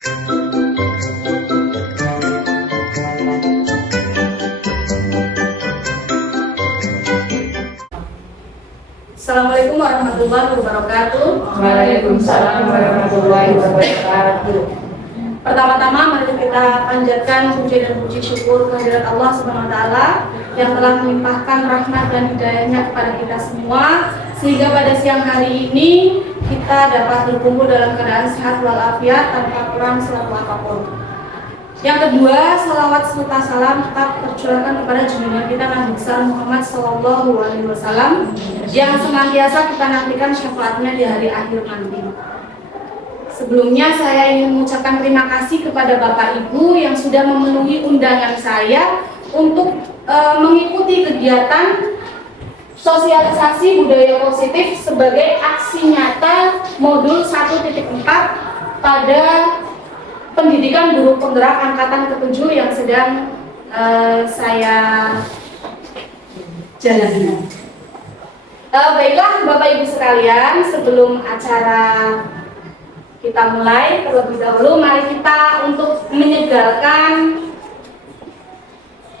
Assalamualaikum warahmatullahi wabarakatuh. Waalaikumsalam warahmatullahi wabarakatuh. Pertama-tama mari kita panjatkan puji dan puji syukur kehadirat Allah Subhanahu wa taala yang telah melimpahkan rahmat dan hidayahnya kepada kita semua sehingga pada siang hari ini kita dapat berkumpul dalam keadaan sehat walafiat tanpa kurang suatu apapun. Yang kedua, salawat serta salam tetap tercurahkan kepada junjungan kita Nabi besar Muhammad SAW yang senantiasa kita nantikan syafaatnya di hari akhir nanti. Sebelumnya saya ingin mengucapkan terima kasih kepada Bapak Ibu yang sudah memenuhi undangan saya untuk mengikuti kegiatan sosialisasi budaya positif sebagai aksi nyata modul 1.4 pada pendidikan guru penggerak angkatan ke-7 yang sedang saya jalani. Baiklah Bapak Ibu sekalian, sebelum acara kita mulai, terlebih dahulu mari kita untuk menyegarkan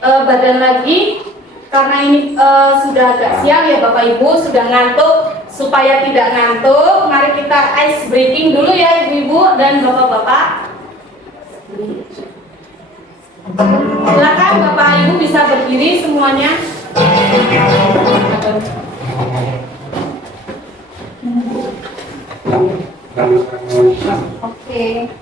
badan lagi karena ini sudah agak siang ya Bapak Ibu, sudah ngantuk. Supaya tidak ngantuk, mari kita ice breaking dulu ya Ibu-ibu dan Bapak-bapak. Silakan Bapak Ibu bisa berdiri semuanya. Oke.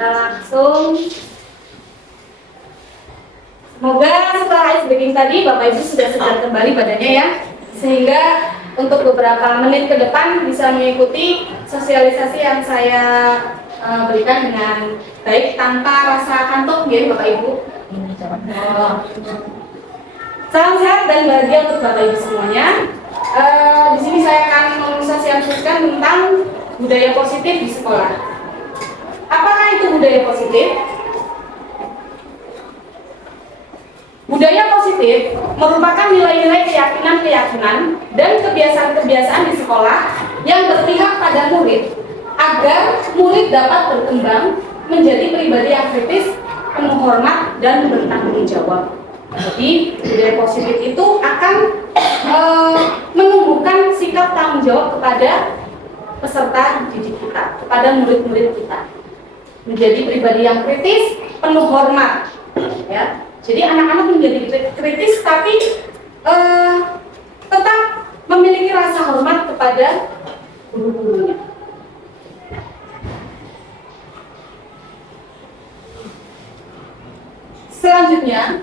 Kita langsung. Semoga setelah ice breaking tadi Bapak Ibu sudah segar kembali badannya ya, sehingga untuk beberapa menit ke depan bisa mengikuti sosialisasi yang saya berikan dengan baik tanpa rasa kantuk ya Bapak Ibu. Salam sehat dan bahagia untuk Bapak Ibu semuanya. Di sini saya akan mensosialisasikan tentang budaya positif di sekolah. Apakah itu budaya positif? Budaya positif merupakan nilai-nilai keyakinan-keyakinan dan kebiasaan-kebiasaan di sekolah yang berpihak pada murid agar murid dapat berkembang menjadi pribadi yang kritis, penuh hormat, dan bertanggung jawab. Jadi budaya positif itu akan menumbuhkan sikap tanggung jawab kepada peserta didik kita, kepada murid-murid kita, menjadi pribadi yang kritis, penuh hormat, ya. Jadi anak-anak menjadi kritis tapi tetap memiliki rasa hormat kepada guru-gurunya. Selanjutnya,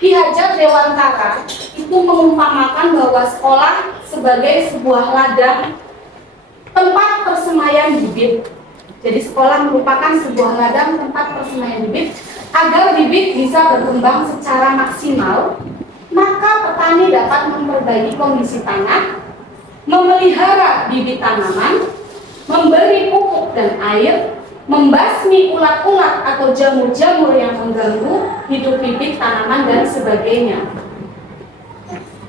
Ki Hajar Dewantara itu mengumpamakan bahwa sekolah sebagai sebuah ladang tempat persemaian bibit. Jadi sekolah merupakan sebuah ladang tempat persemaian bibit. Agar bibit bisa berkembang secara maksimal, maka petani dapat memperbaiki kondisi tanah, memelihara bibit tanaman, memberi pupuk dan air, membasmi ulat-ulat atau jamur-jamur yang mengganggu hidup bibit tanaman dan sebagainya.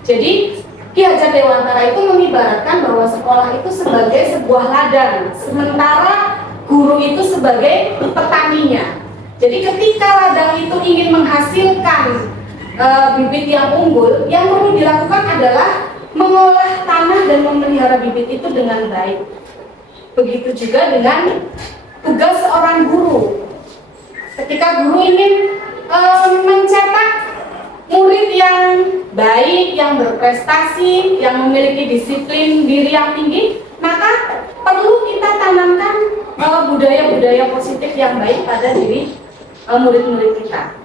Jadi Ki Hajar Dewantara itu mengibaratkan bahwa sekolah itu sebagai sebuah ladang, sementara guru itu sebagai petaninya. Jadi ketika ladang itu ingin menghasilkan bibit yang unggul, yang perlu dilakukan adalah mengolah tanah dan memelihara bibit itu dengan baik. Begitu juga dengan tugas seorang guru. Ketika guru ingin mencetak murid yang baik, yang berprestasi, yang memiliki disiplin diri yang tinggi, maka perlu kita tanamkan budaya-budaya positif yang baik pada diri murid-murid kita.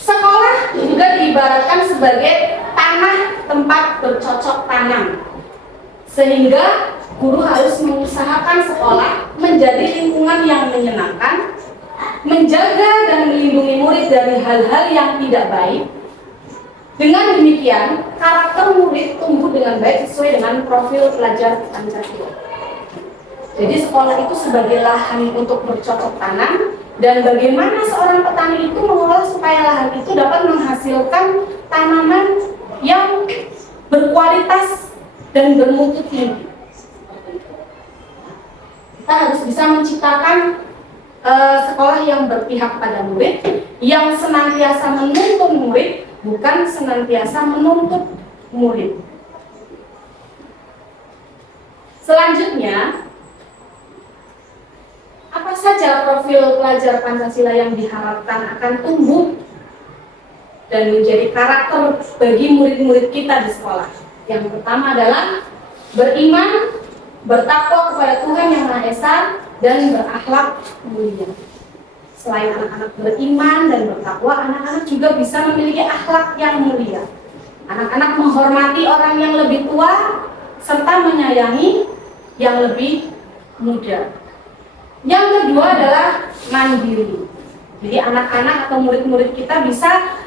Sekolah juga diibaratkan sebagai tanah tempat bercocok tanam, sehingga guru harus mengusahakan sekolah menjadi lingkungan yang menyenangkan, menjaga dan melindungi murid dari hal-hal yang tidak baik. Dengan demikian, karakter murid tumbuh dengan baik sesuai dengan profil pelajar Pancasila. Jadi sekolah itu sebagai lahan untuk bercocok tanam, dan bagaimana seorang petani itu mengolah supaya lahan itu dapat menghasilkan tanaman yang berkualitas dan bermutu tinggi. Kita harus bisa menciptakan sekolah yang berpihak pada murid, yang senantiasa menuntun murid, bukan senantiasa menuntut murid. Selanjutnya, apa saja profil pelajar Pancasila yang diharapkan akan tumbuh dan menjadi karakter bagi murid-murid kita di sekolah? Yang pertama adalah beriman, bertakwa kepada Tuhan Yang Maha Esa, dan berakhlak mulia. Selain anak-anak beriman dan bertakwa, anak-anak juga bisa memiliki akhlak yang mulia. Anak-anak menghormati orang yang lebih tua serta menyayangi yang lebih muda. Yang kedua adalah mandiri. Jadi anak-anak atau murid-murid kita bisa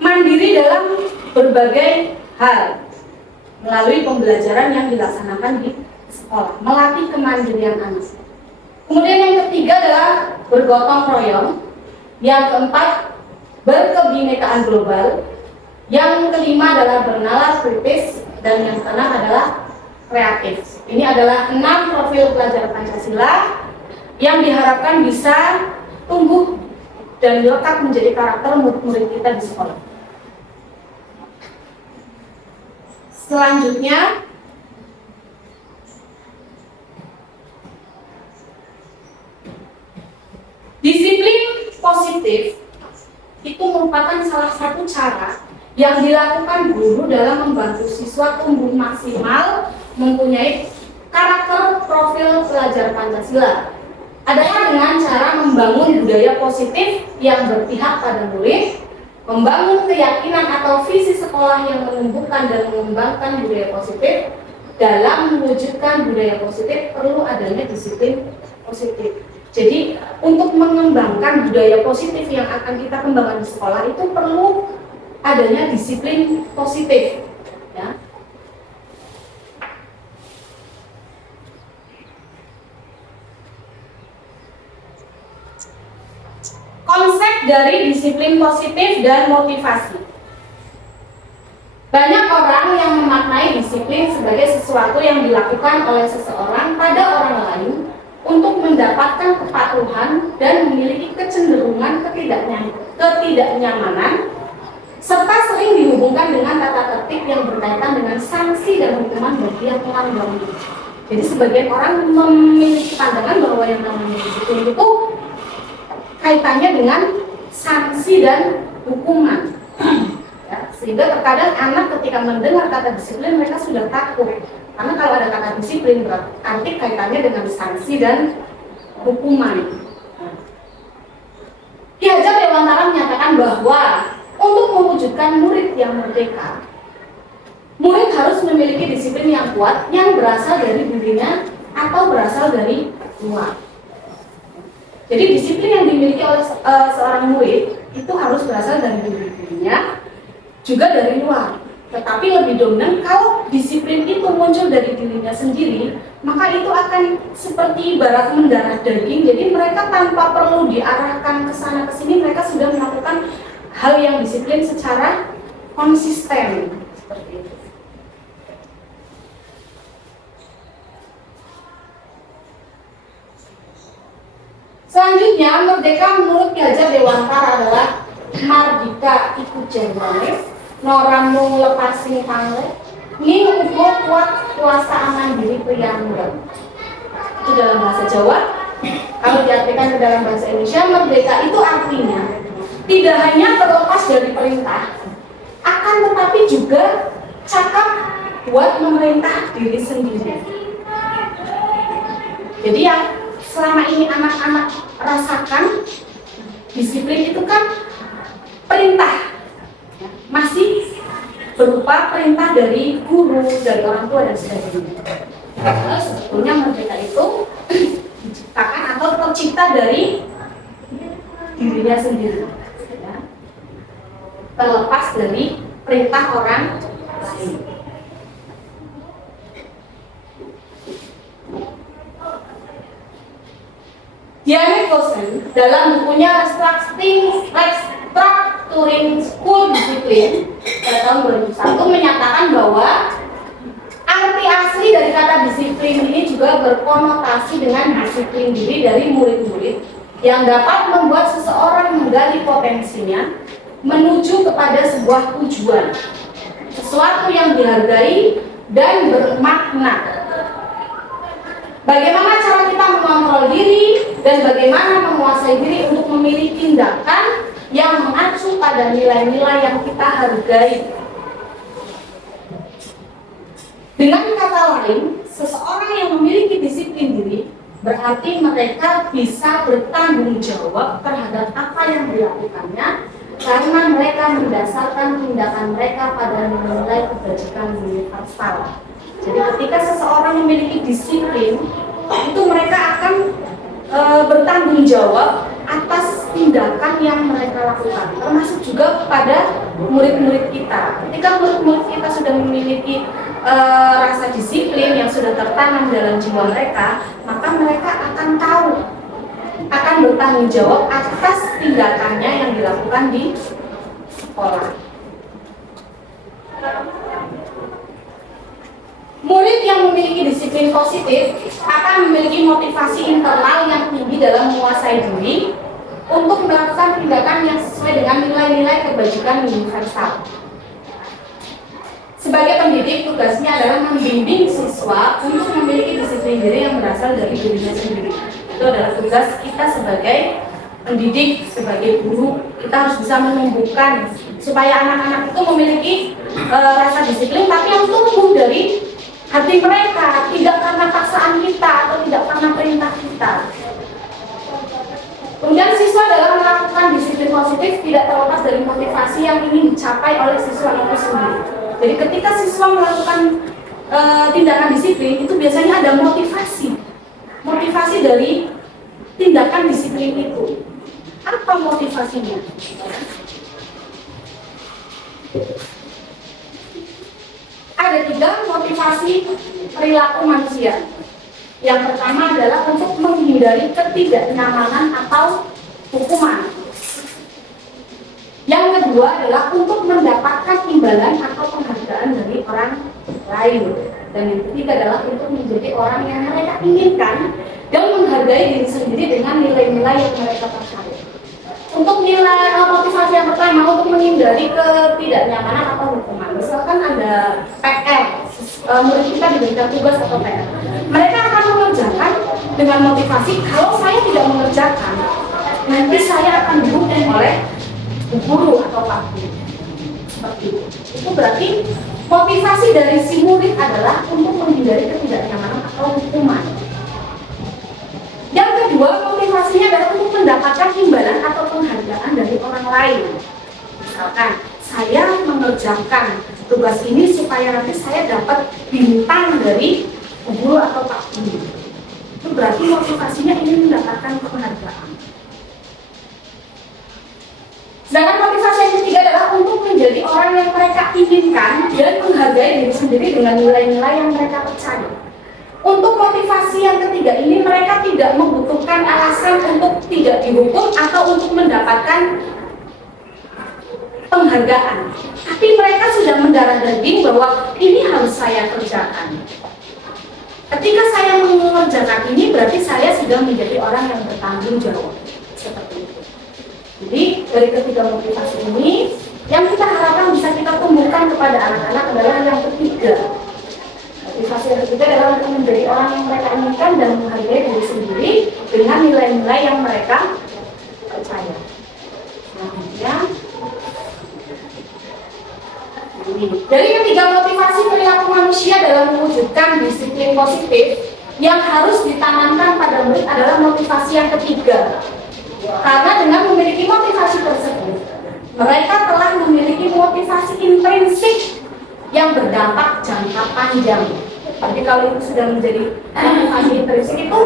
mandiri dalam berbagai hal melalui pembelajaran yang dilaksanakan di sekolah, melatih kemandirian anak. Kemudian yang ketiga adalah bergotong royong. Yang keempat, berkebinekaan global. Yang kelima adalah bernalar kritis, dan yang keenam adalah kreatif. Ini adalah 6 profil pelajar Pancasila yang diharapkan bisa tumbuh dan lekat menjadi karakter murid-murid kita di sekolah. Selanjutnya, disiplin positif itu merupakan salah satu cara yang dilakukan guru dalam membantu siswa tumbuh maksimal, mempunyai karakter profil pelajar Pancasila adalah dengan cara membangun budaya positif yang berpihak pada murid, membangun keyakinan atau visi sekolah yang menumbuhkan dan mengembangkan budaya positif. Dalam mewujudkan budaya positif perlu adanya disiplin positif. Jadi untuk mengembangkan budaya positif yang akan kita kembangkan di sekolah itu perlu adanya disiplin positif, ya. Konsep dari disiplin positif dan motivasi. Banyak orang yang memaknai disiplin sebagai sesuatu yang dilakukan oleh seseorang pada orang lain untuk mendapatkan kepatuhan dan memiliki kecenderungan ketidaknyamanan, serta sering dihubungkan dengan tata tertib yang berkaitan dengan sanksi dan hukuman bagi yang melanggar. Jadi sebagian orang memiliki pandangan bahwa yang namanya disiplin itu kaitannya dengan sanksi dan hukuman. Ya, sehingga terkadang anak ketika mendengar kata disiplin mereka sudah takut. Karena kalau ada kata disiplin berarti kaitannya dengan sanksi dan hukuman. Ki Hajar Dewantara menyatakan bahwa untuk mewujudkan murid yang merdeka, murid harus memiliki disiplin yang kuat yang berasal dari dirinya atau berasal dari luar. Jadi disiplin yang dimiliki oleh seorang murid itu harus berasal dari dirinya, juga dari luar. Tetapi lebih dominan kalau disiplin itu muncul dari dirinya sendiri, maka itu akan seperti ibarat mendarah daging. Jadi mereka tanpa perlu diarahkan ke sana ke sini, mereka sudah melakukan hal yang disiplin secara konsisten. Seperti itu. Selanjutnya, merdeka menurut Ki Hajar Dewantara adalah mardika iku jangwane, noramung lepasing pangle, ning ugo kuat kuasa aman diri priyambang. Itu dalam bahasa Jawa. Kalau diartikan ke dalam bahasa Indonesia, merdeka itu artinya tidak hanya terlepas dari perintah, akan tetapi juga cakap buat memerintah diri sendiri. Jadi yang selama ini anak-anak rasakan disiplin itu kan perintah, masih berupa perintah dari guru, dari orang tua dan sebagainya. Padahal sebetulnya merdeka itu diciptakan atau tercipta dari dirinya sendiri, ya. Terlepas dari perintah orang lain. Janet Gosen dalam bukunya Restructuring School Discipline pada tahun 2001 menyatakan bahwa arti asli dari kata disiplin ini juga berkonotasi dengan disiplin diri dari murid-murid yang dapat membuat seseorang menggali potensinya menuju kepada sebuah tujuan, sesuatu yang dihargai dan bermakna. Bagaimana cara kita mengontrol diri dan bagaimana menguasai diri untuk memilih tindakan yang mengacu pada nilai-nilai yang kita hargai. Dengan kata lain, seseorang yang memiliki disiplin diri berarti mereka bisa bertanggung jawab terhadap apa yang dilakukannya karena mereka mendasarkan tindakan mereka pada nilai-nilai kebajikan universal. Jadi ketika seseorang memiliki disiplin, itu mereka akan bertanggung jawab atas tindakan yang mereka lakukan, termasuk juga kepada murid-murid kita. Ketika murid-murid kita sudah memiliki rasa disiplin yang sudah tertanam dalam jiwa mereka, maka mereka akan tahu, akan bertanggung jawab atas tindakannya yang dilakukan di sekolah. Murid yang memiliki disiplin positif akan memiliki motivasi internal yang tinggi dalam menguasai diri untuk melakukan tindakan yang sesuai dengan nilai-nilai kebajikan universal. Sebagai pendidik, tugasnya adalah membimbing siswa untuk memiliki disiplin diri yang berasal dari dirinya sendiri. Itu adalah tugas kita sebagai pendidik, sebagai guru. Kita harus bisa menumbuhkan supaya anak-anak itu memiliki rasa disiplin, tapi yang tumbuh dari hati mereka, tidak karena paksaan kita atau tidak karena perintah kita. Kemudian siswa dalam melakukan disiplin positif tidak terlepas dari motivasi yang ingin dicapai oleh siswa itu sendiri. Jadi ketika siswa melakukan tindakan disiplin itu biasanya ada motivasi dari tindakan disiplin itu. Apa motivasinya? Ada 3 motivasi perilaku manusia. Yang pertama adalah untuk menghindari ketidaknyamanan atau hukuman. Yang kedua adalah untuk mendapatkan imbalan atau penghargaan dari orang lain. Dan yang ketiga adalah untuk menjadi orang yang mereka inginkan dan menghargai diri sendiri dengan nilai-nilai yang mereka percaya. Untuk nilai motivasi yang pertama untuk menghindari ketidaknyamanan atau hukuman. Misalkan ada PR, murid kita diberikan tugas atau PR. Mereka akan mengerjakan dengan motivasi kalau saya tidak mengerjakan, nanti saya akan dihukum oleh guru atau pak guru. Seperti itu. Itu berarti motivasi dari si murid adalah untuk menghindari ketidaknyamanan atau hukuman. Yang kedua, motivasinya adalah untuk mendapatkan imbalan atau penghargaan dari orang lain. Misalkan, saya mengerjakan tugas ini supaya nanti saya dapat bintang dari guru atau pak guru. Itu berarti motivasinya ingin mendapatkan penghargaan. Sedangkan motivasi yang ketiga adalah untuk menjadi orang yang mereka inginkan dan menghargai diri sendiri dengan nilai-nilai yang mereka percaya. Untuk motivasi yang ketiga ini mereka tidak membutuhkan alasan untuk tidak dihukum atau untuk mendapatkan penghargaan. Tapi mereka sudah mendarah daging bahwa ini harus saya kerjakan. Ketika saya mengerjakan ini berarti saya sudah menjadi orang yang bertanggung jawab. Seperti itu. Jadi dari ketiga motivasi ini yang kita harapkan bisa kita tumbuhkan kepada anak-anak adalah yang ketiga. Motivasi yang ketiga adalah untuk menjadi orang yang mereka inginkan dan menghargai diri sendiri dengan nilai-nilai yang mereka percaya. Selanjutnya, dari ketiga motivasi perilaku manusia dalam mewujudkan disiplin positif yang harus ditanamkan pada murid adalah motivasi yang ketiga. Karena dengan memiliki motivasi tersebut, mereka telah memiliki motivasi intrinsik yang berdampak jangka panjang. Jadi kalau itu sudah menjadi motivasi intrinsik itu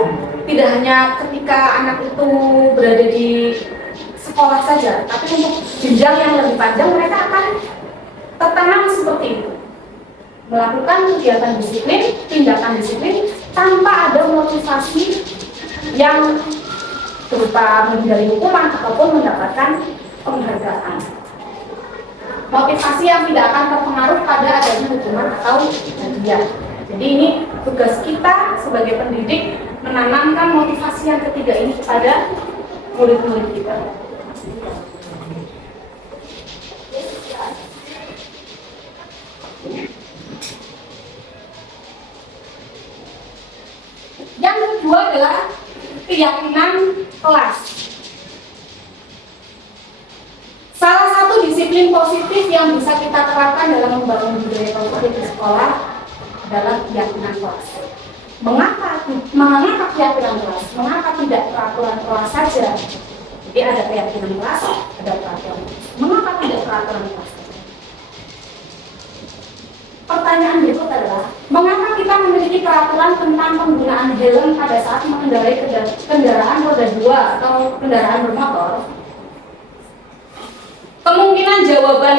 tidak hanya ketika anak itu berada di sekolah saja, tapi untuk jenjang yang lebih panjang mereka akan tertanam seperti itu. Melakukan kegiatan disiplin, tindakan disiplin tanpa ada motivasi yang berupa menghindari hukuman ataupun mendapatkan penghargaan. Motivasi yang tidak akan terpengaruh pada adanya hukuman atau hadiah. Jadi ini tugas kita sebagai pendidik menanamkan motivasi yang ketiga ini kepada murid-murid kita. Yang kedua adalah keyakinan kelas. Salah satu disiplin positif yang bisa kita terapkan dalam membangun budaya positif di sekolah adalah keyakinan kelas. Mengapa keyakinan kelas? Mengapa tidak peraturan kelas saja? Jadi ada keyakinan kelas, ada peraturan kelas. Mengapa tidak peraturan kelas? Pertanyaan berikut adalah, mengapa kita memiliki peraturan tentang penggunaan helm pada saat mengendarai kendaraan roda 2 atau kendaraan bermotor? Kemungkinan jawaban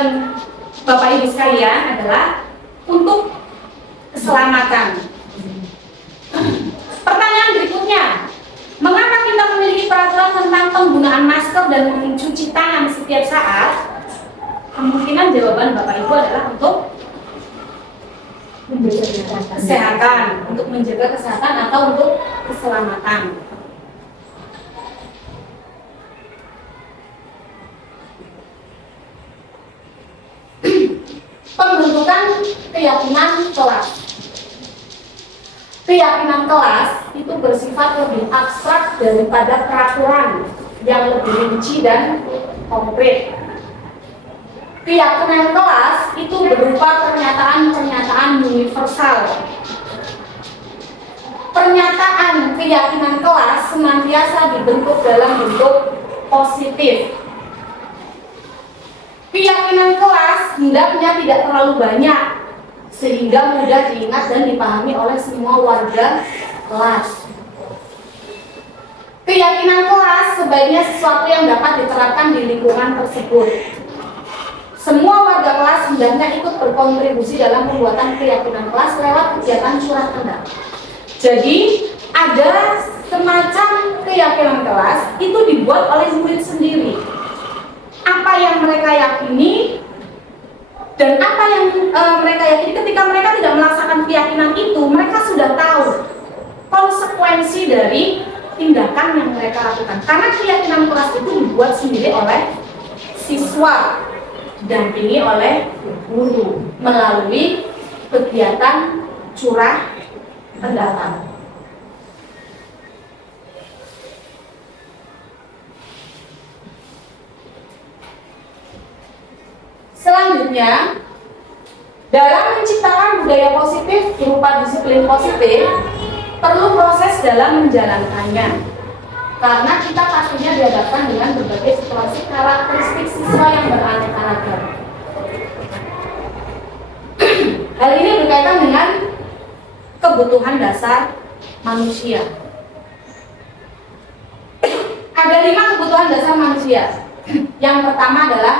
Bapak Ibu sekalian adalah untuk keselamatan. Pertanyaan berikutnya, mengapa kita memiliki peraturan tentang penggunaan masker dan mencuci tangan setiap saat? Kemungkinan jawaban Bapak Ibu adalah untuk kesehatan, untuk menjaga kesehatan atau untuk keselamatan. Pembentukan keyakinan kelas. Keyakinan kelas itu bersifat lebih abstrak daripada peraturan yang lebih rinci dan konkret. Keyakinan kelas itu berupa pernyataan-pernyataan universal pernyataan keyakinan kelas senantiasa dibentuk dalam bentuk positif. Keyakinan kelas hendaknya tidak terlalu banyak sehingga mudah diingat dan dipahami oleh semua warga kelas. Keyakinan kelas sebaiknya sesuatu yang dapat diterapkan di lingkungan tersebut. Semua warga kelas hendaknya ikut berkontribusi dalam pembuatan keyakinan kelas lewat kegiatan curah pendapat. Jadi ada semacam keyakinan kelas itu dibuat oleh murid sendiri. Apa yang mereka yakini dan apa yang mereka yakini, ketika mereka tidak melaksanakan keyakinan itu, mereka sudah tahu konsekuensi dari tindakan yang mereka lakukan. Karena keyakinan kelas itu dibuat sendiri oleh siswa, didampingi oleh guru melalui kegiatan curah pendapat. Selanjutnya, dalam menciptakan budaya positif berupa disiplin positif, perlu proses dalam menjalankannya. Karena kita pastinya dihadapkan dengan berbagai situasi karakteristik siswa yang beraneka ragam. Hal ini berkaitan dengan kebutuhan dasar manusia. Ada 5 kebutuhan dasar manusia. Yang pertama adalah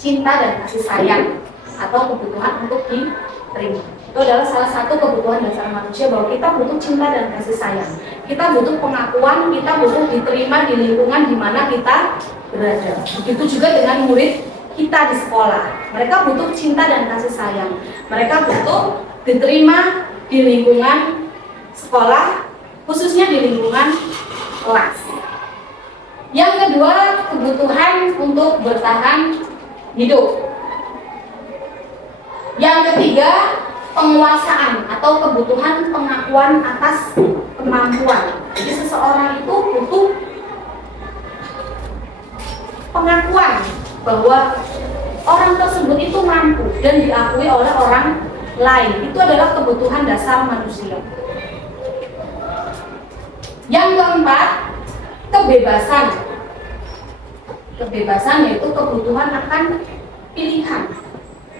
cinta dan kasih sayang atau kebutuhan untuk diterima. Itu adalah salah satu kebutuhan dasar manusia, bahwa kita butuh cinta dan kasih sayang. Kita butuh pengakuan, kita butuh diterima di lingkungan di mana kita berada. Begitu juga dengan murid kita di sekolah. Mereka butuh cinta dan kasih sayang. Mereka butuh diterima di lingkungan sekolah, khususnya di lingkungan kelas. Yang kedua, kebutuhan untuk bertahan hidup. Yang ketiga, penguasaan atau kebutuhan pengakuan atas kemampuan. Jadi seseorang itu butuh pengakuan bahwa orang tersebut itu mampu dan diakui oleh orang lain. Itu adalah kebutuhan dasar manusia. Yang keempat, kebebasan. Kebebasan yaitu kebutuhan akan pilihan,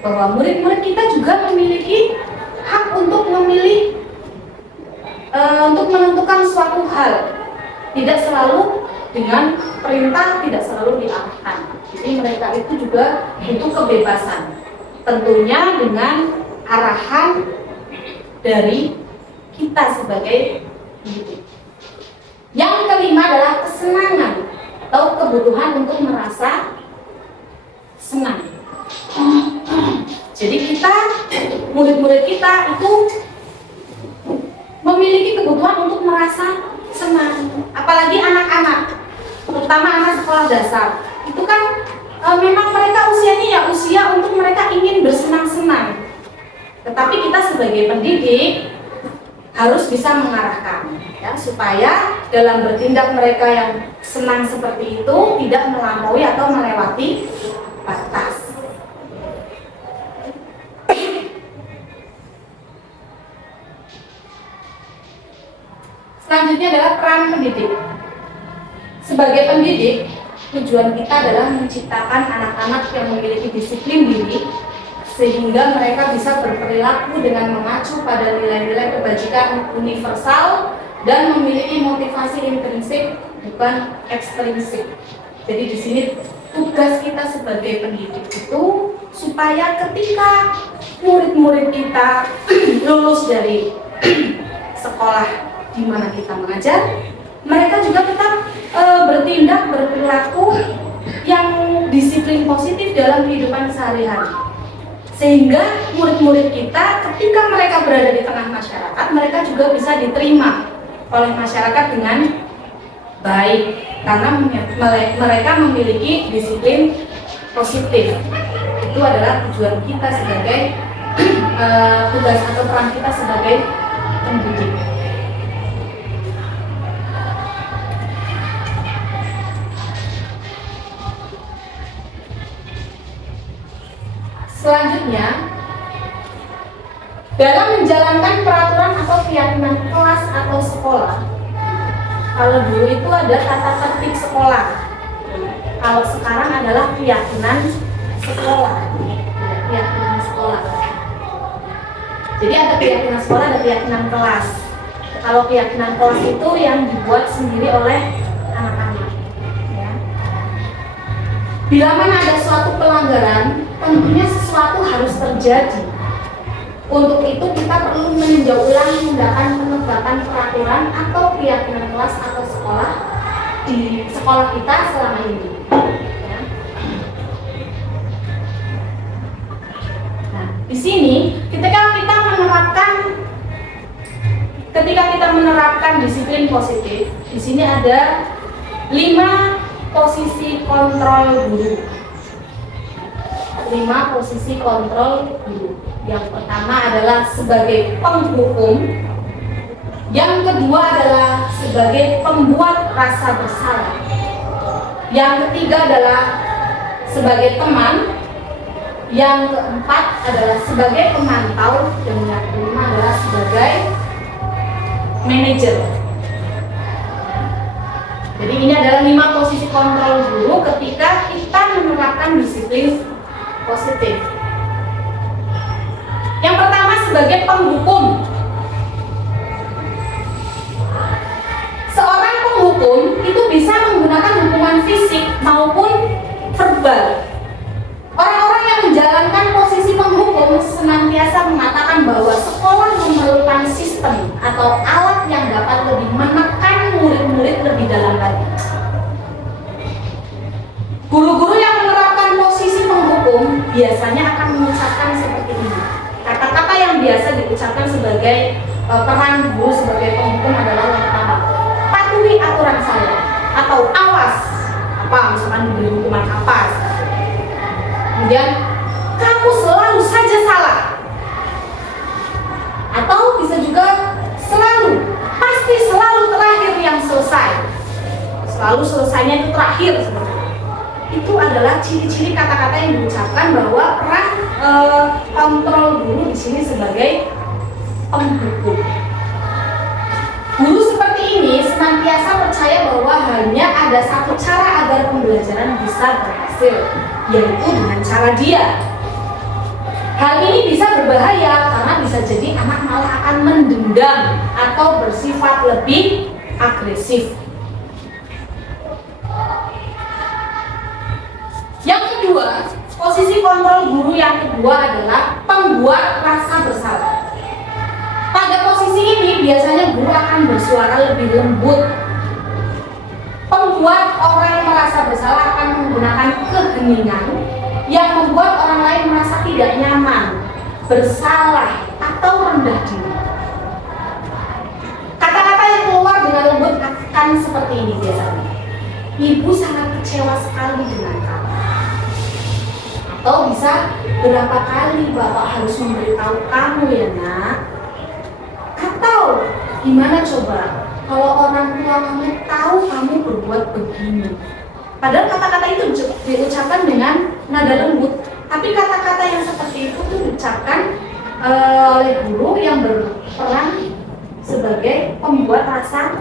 bahwa murid-murid kita juga memiliki hak untuk memilih, untuk menentukan suatu hal, tidak selalu dengan perintah, tidak selalu diarahkan. Jadi mereka itu juga butuh kebebasan, tentunya dengan arahan dari kita sebagai pendidik. Yang kelima adalah kesenangan atau kebutuhan untuk merasa senang. Jadi kita, murid-murid kita itu memiliki kebutuhan untuk merasa senang. Apalagi anak-anak, terutama anak sekolah dasar, itu kan memang mereka usianya ya usia untuk mereka ingin bersenang-senang. Tetapi kita sebagai pendidik harus bisa mengarahkan, ya, supaya dalam bertindak mereka yang senang seperti itu tidak melampaui atau melewati batas. Selanjutnya adalah peran pendidik. Sebagai pendidik, tujuan kita adalah menciptakan anak-anak yang memiliki disiplin diri, sehingga mereka bisa berperilaku dengan mengacu pada nilai-nilai kebajikan universal dan memiliki motivasi intrinsik bukan ekstrinsik. Jadi di sini tugas kita sebagai pendidik itu supaya ketika murid-murid kita lulus dari sekolah di mana kita mengajar, mereka juga tetap bertindak, berperilaku yang disiplin positif dalam kehidupan sehari-hari. Sehingga murid-murid kita ketika mereka berada di tengah masyarakat, mereka juga bisa diterima oleh masyarakat dengan baik, karena mereka memiliki disiplin positif. Itu adalah tujuan kita sebagai tugas atau peran kita sebagai pendidik. Selanjutnya, dalam menjalankan peraturan atau keyakinan kelas atau sekolah. Kalau dulu itu ada tata tertib sekolah, kalau sekarang adalah keyakinan sekolah. Keyakinan sekolah. Jadi ada keyakinan sekolah, ada keyakinan kelas. Kalau keyakinan kelas itu yang dibuat sendiri oleh anak-anak. Ya. Bila mana ada suatu pelanggaran, tentunya sesuatu harus terjadi. Untuk itu kita perlu meninjau ulang tindakan penegakan peraturan atau keyakinan kelas atau sekolah di sekolah kita selama ini. Ya. Nah, di sini ketika kita menerapkan disiplin positif, di sini ada 5 posisi kontrol guru. 5 posisi kontrol guru. Yang pertama adalah sebagai penghukum, yang kedua adalah sebagai pembuat rasa bersalah, yang ketiga adalah sebagai teman, yang keempat adalah sebagai pemantau, dan yang kelima adalah sebagai manajer. Jadi ini adalah 5 posisi kontrol guru ketika kita menerapkan disiplin positif. Yang pertama sebagai penghukum. Seorang penghukum itu bisa menggunakan hukuman fisik maupun verbal. Orang-orang yang menjalankan posisi penghukum senantiasa mengatakan bahwa sekolah memerlukan sistem atau alat yang dapat lebih menekan murid-murid lebih dalam lagi. Guru-guru yang menerapkan posisi penghukum biasanya akan mengucapkan seperti ini. Kata-kata yang biasa diucapkan sebagai peran guru sebagai penghukum adalah yang pertama, patuhi aturan saya, atau awas, misalkan diberi hukuman apa. Kemudian, kamu selalu saja salah, atau bisa juga pasti selalu terakhir yang selesai, selalu selesainya itu terakhir. Itu adalah ciri-ciri kata-kata yang diucapkan bahwa peran kontrol guru di sini sebagai penghukum. Guru seperti ini senantiasa percaya bahwa hanya ada satu cara agar pembelajaran bisa berhasil, yaitu dengan cara dia. Hal ini bisa berbahaya karena bisa jadi anak malah akan mendendam atau bersifat lebih agresif. Yang kedua, posisi kontrol guru yang kedua adalah pembuat rasa bersalah. Pada posisi ini biasanya guru akan bersuara lebih lembut. Pembuat orang yang merasa bersalah akan menggunakan keheningan yang membuat orang lain merasa tidak nyaman, bersalah, atau rendah diri. Kata-kata yang keluar dengan lembut akan seperti ini biasanya. Ibu sangat kecewa sekali dengan kamu. Atau bisa, berapa kali Bapak harus memberitahu kamu ya nak? Atau gimana coba kalau orang tua kamu tahu kamu berbuat begini? Padahal kata-kata itu diucapkan dengan nada lembut, tapi kata-kata yang seperti itu diucapkan oleh guru yang berperan sebagai pembuat rasa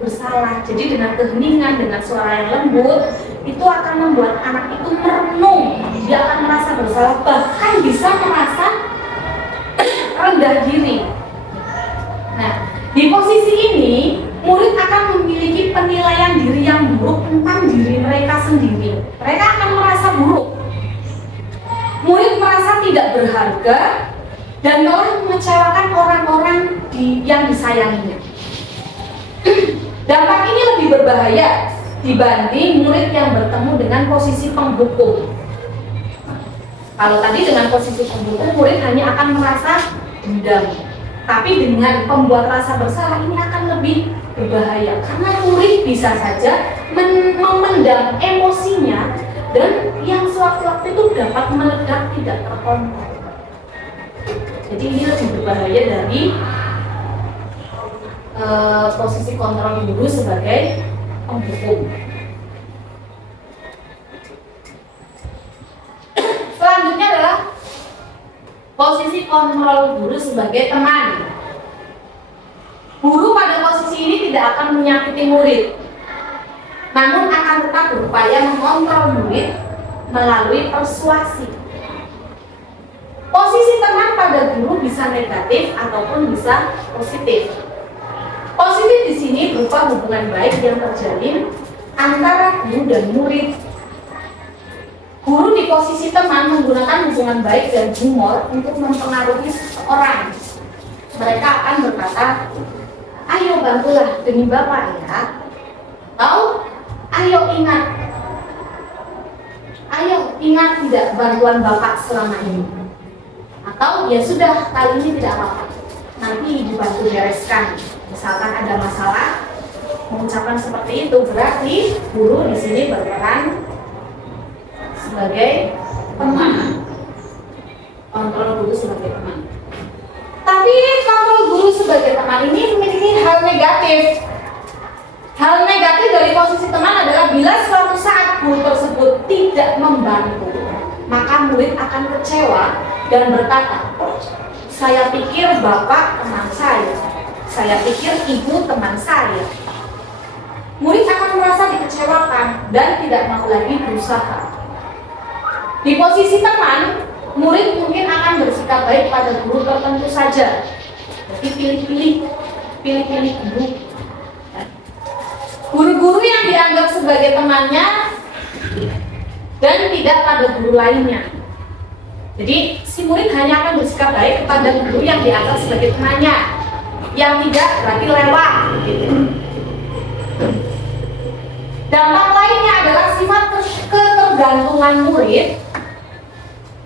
bersalah. Jadi dengan keheningan, dengan suara yang lembut, itu akan membuat anak itu merenung. Dia akan merasa bersalah, bahkan bisa merasa rendah diri. Nah, di posisi ini, murid akan memiliki penilaian diri yang buruk tentang diri mereka sendiri. Mereka akan merasa buruk. Murid merasa tidak berharga dan malah mengecewakan orang-orang yang disayanginya. Dampak ini lebih berbahaya dibanding murid yang bertemu dengan posisi penghukum. Kalau tadi dengan posisi penghukum, murid hanya akan merasa dendam. Tapi dengan pembuat rasa bersalah ini akan lebih berbahaya karena murid bisa saja memendam emosinya dan yang sewaktu-waktu itu dapat meledak tidak terkontrol. Jadi ini lebih berbahaya dari posisi kontrol guru sebagai penghukum. Selanjutnya adalah posisi kontrol kontrol guru sebagai teman. Guru pada posisi ini tidak akan menyakiti murid, namun akan tetap berupaya mengontrol murid melalui persuasi. Posisi teman pada guru bisa negatif ataupun bisa positif. Positif di sini berupa hubungan baik yang terjalin antara guru dan murid. Guru di posisi teman menggunakan hubungan baik dan humor untuk mempengaruhi seseorang. Mereka akan berkata, ayo bantulah demi Bapak ya. Atau ayo ingat tidak bantuan Bapak selama ini. Atau ya sudah, kali ini tidak apa-apa, nanti dibantu bereskan. Misalkan ada masalah, mengucapkan seperti itu berarti guru di sini berperan sebagai teman. Kontrol guru sebagai teman. Tapi kontrol guru sebagai teman ini memiliki hal negatif. Hal negatif dari posisi teman adalah bila suatu saat guru tersebut tidak membantu, maka murid akan kecewa dan berkata, saya pikir Bapak teman saya pikir Ibu teman saya. Murid akan merasa dikecewakan dan tidak mau lagi berusaha. Di posisi teman, murid mungkin akan bersikap baik pada guru tertentu saja. Jadi pilih-pilih guru. Guru-guru yang dianggap sebagai temannya dan tidak pada guru lainnya. Jadi si murid hanya akan bersikap baik kepada guru yang dianggap sebagai temannya, yang tidak berarti lewat gitu. Dampak lainnya adalah sifat ketergantungan murid,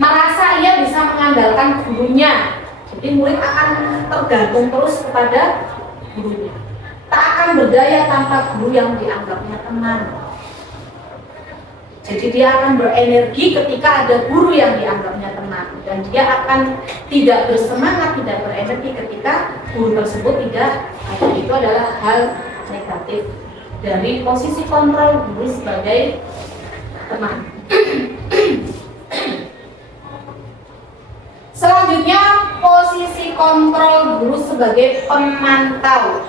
merasa ia bisa mengandalkan gurunya. Jadi murid akan tergantung terus kepada gurunya, tak akan berdaya tanpa guru yang dianggapnya teman. Jadi dia akan berenergi ketika ada guru yang dianggapnya teman, dan dia akan tidak bersemangat, tidak berenergi ketika guru tersebut tidak ada. Itu adalah hal negatif dari posisi kontrol guru sebagai teman. Selanjutnya, posisi kontrol guru sebagai pemantau.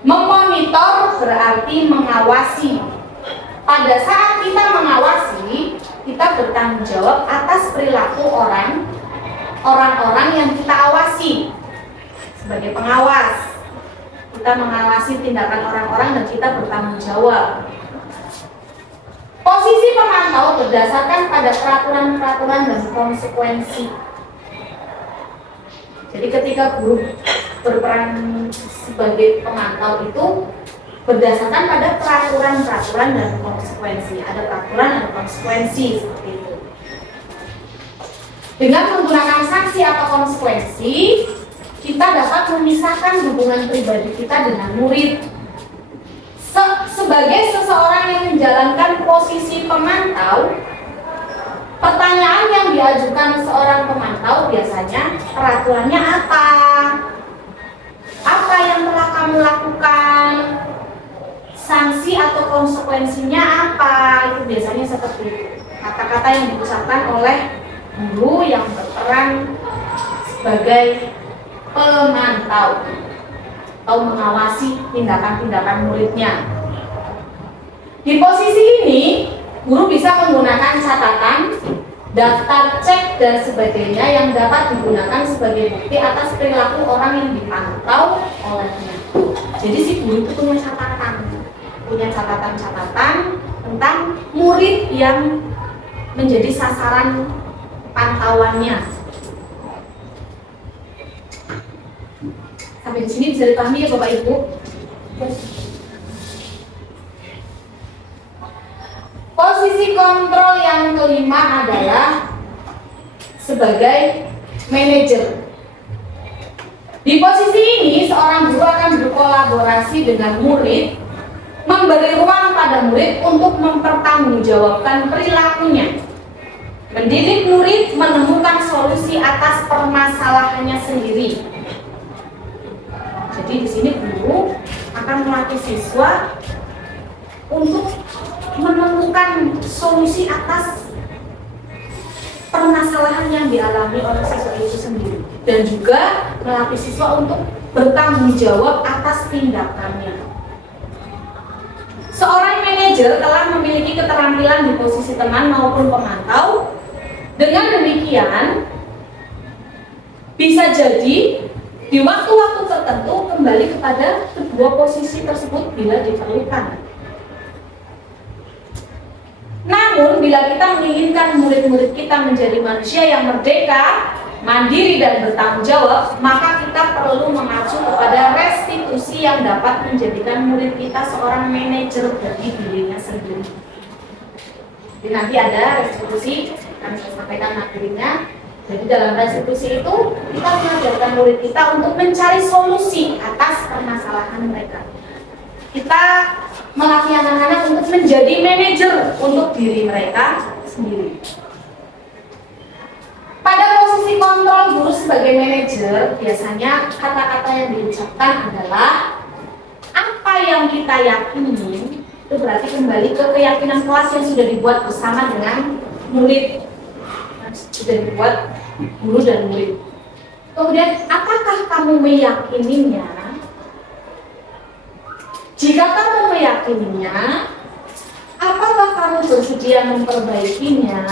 Memonitor berarti mengawasi. Pada saat kita mengawasi, kita bertanggung jawab atas perilaku orang-orang yang kita awasi. Sebagai pengawas, kita mengawasi tindakan orang-orang dan kita bertanggung jawab. Posisi pemantau berdasarkan pada peraturan-peraturan dan konsekuensi. Jadi ketika guru berperan sebagai pemantau itu berdasarkan pada peraturan-peraturan dan konsekuensi. Ada peraturan dan konsekuensi seperti itu. Dengan menggunakan sanksi atau konsekuensi, kita dapat memisahkan hubungan pribadi kita dengan murid. Sebagai seseorang yang menjalankan posisi pemantau, pertanyaan yang diajukan seorang pemantau biasanya, peraturannya apa? Apa yang telah kamu lakukan? Sanksi atau konsekuensinya apa? Itu biasanya seperti itu. Kata-kata yang diucapkan oleh guru yang berperan sebagai pemantau atau mengawasi tindakan-tindakan muridnya. Di posisi ini, guru bisa menggunakan catatan, daftar cek dan sebagainya yang dapat digunakan sebagai bukti atas perilaku orang yang dipantau olehnya. Jadi si guru itu punya catatan tentang murid yang menjadi sasaran pantauannya. Sampai di sini bisa dipahami ya Bapak Ibu? Posisi kontrol yang kelima adalah sebagai manajer. Di posisi ini, seorang guru akan berkolaborasi dengan murid, memberi ruang pada murid untuk mempertanggungjawabkan perilakunya, mendidik murid menemukan solusi atas permasalahannya sendiri. Jadi di sini guru akan melatih siswa untuk menemukan solusi atas permasalahan yang dialami oleh siswa itu sendiri, dan juga melatih siswa untuk bertanggung jawab atas tindakannya. Seorang manajer telah memiliki keterampilan di posisi teman maupun pemantau. Dengan demikian, bisa jadi di waktu-waktu tertentu kembali kepada kedua posisi tersebut bila diperlukan. Namun, bila kita menginginkan murid-murid kita menjadi manusia yang merdeka, mandiri dan bertanggung jawab, maka kita perlu mengacu kepada restitusi yang dapat menjadikan murid kita seorang manajer bagi dirinya sendiri. Jadi nanti ada restitusi, akan saya sampaikan materinya. Jadi dalam restitusi itu kita mengajarkan murid kita untuk mencari solusi atas permasalahan mereka. Kita melatih anak-anak untuk menjadi manajer untuk diri mereka sendiri. Pada posisi kontrol guru sebagai manajer, biasanya kata-kata yang diucapkan adalah apa yang kita yakini, itu berarti kembali ke keyakinan kelas yang sudah dibuat bersama dengan murid, sudah dibuat guru dan murid. Kemudian, apakah kamu meyakininya? Jika kamu meyakininya, apakah kamu bersedia memperbaikinya?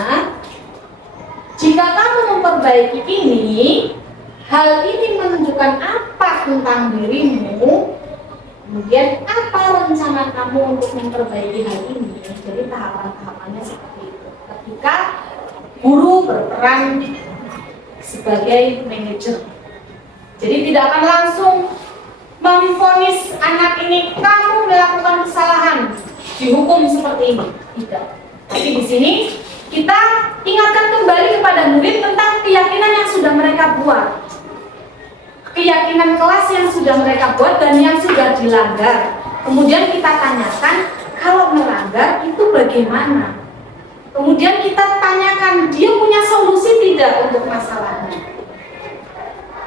Jika kamu memperbaiki ini, hal ini menunjukkan apa tentang dirimu? Kemudian apa rencana kamu untuk memperbaiki hal ini? Jadi tahapan-tahapannya seperti itu. Ketika guru berperan sebagai manajer, jadi tidak akan langsung memvonis anak ini kamu melakukan kesalahan, dihukum seperti ini. Tidak. Tapi di sini kita ingatkan kembali kepada murid tentang keyakinan yang sudah mereka buat, keyakinan kelas yang sudah mereka buat dan yang sudah dilanggar. Kemudian kita tanyakan, kalau melanggar itu bagaimana? Kemudian kita tanyakan, dia punya solusi tidak untuk masalahnya?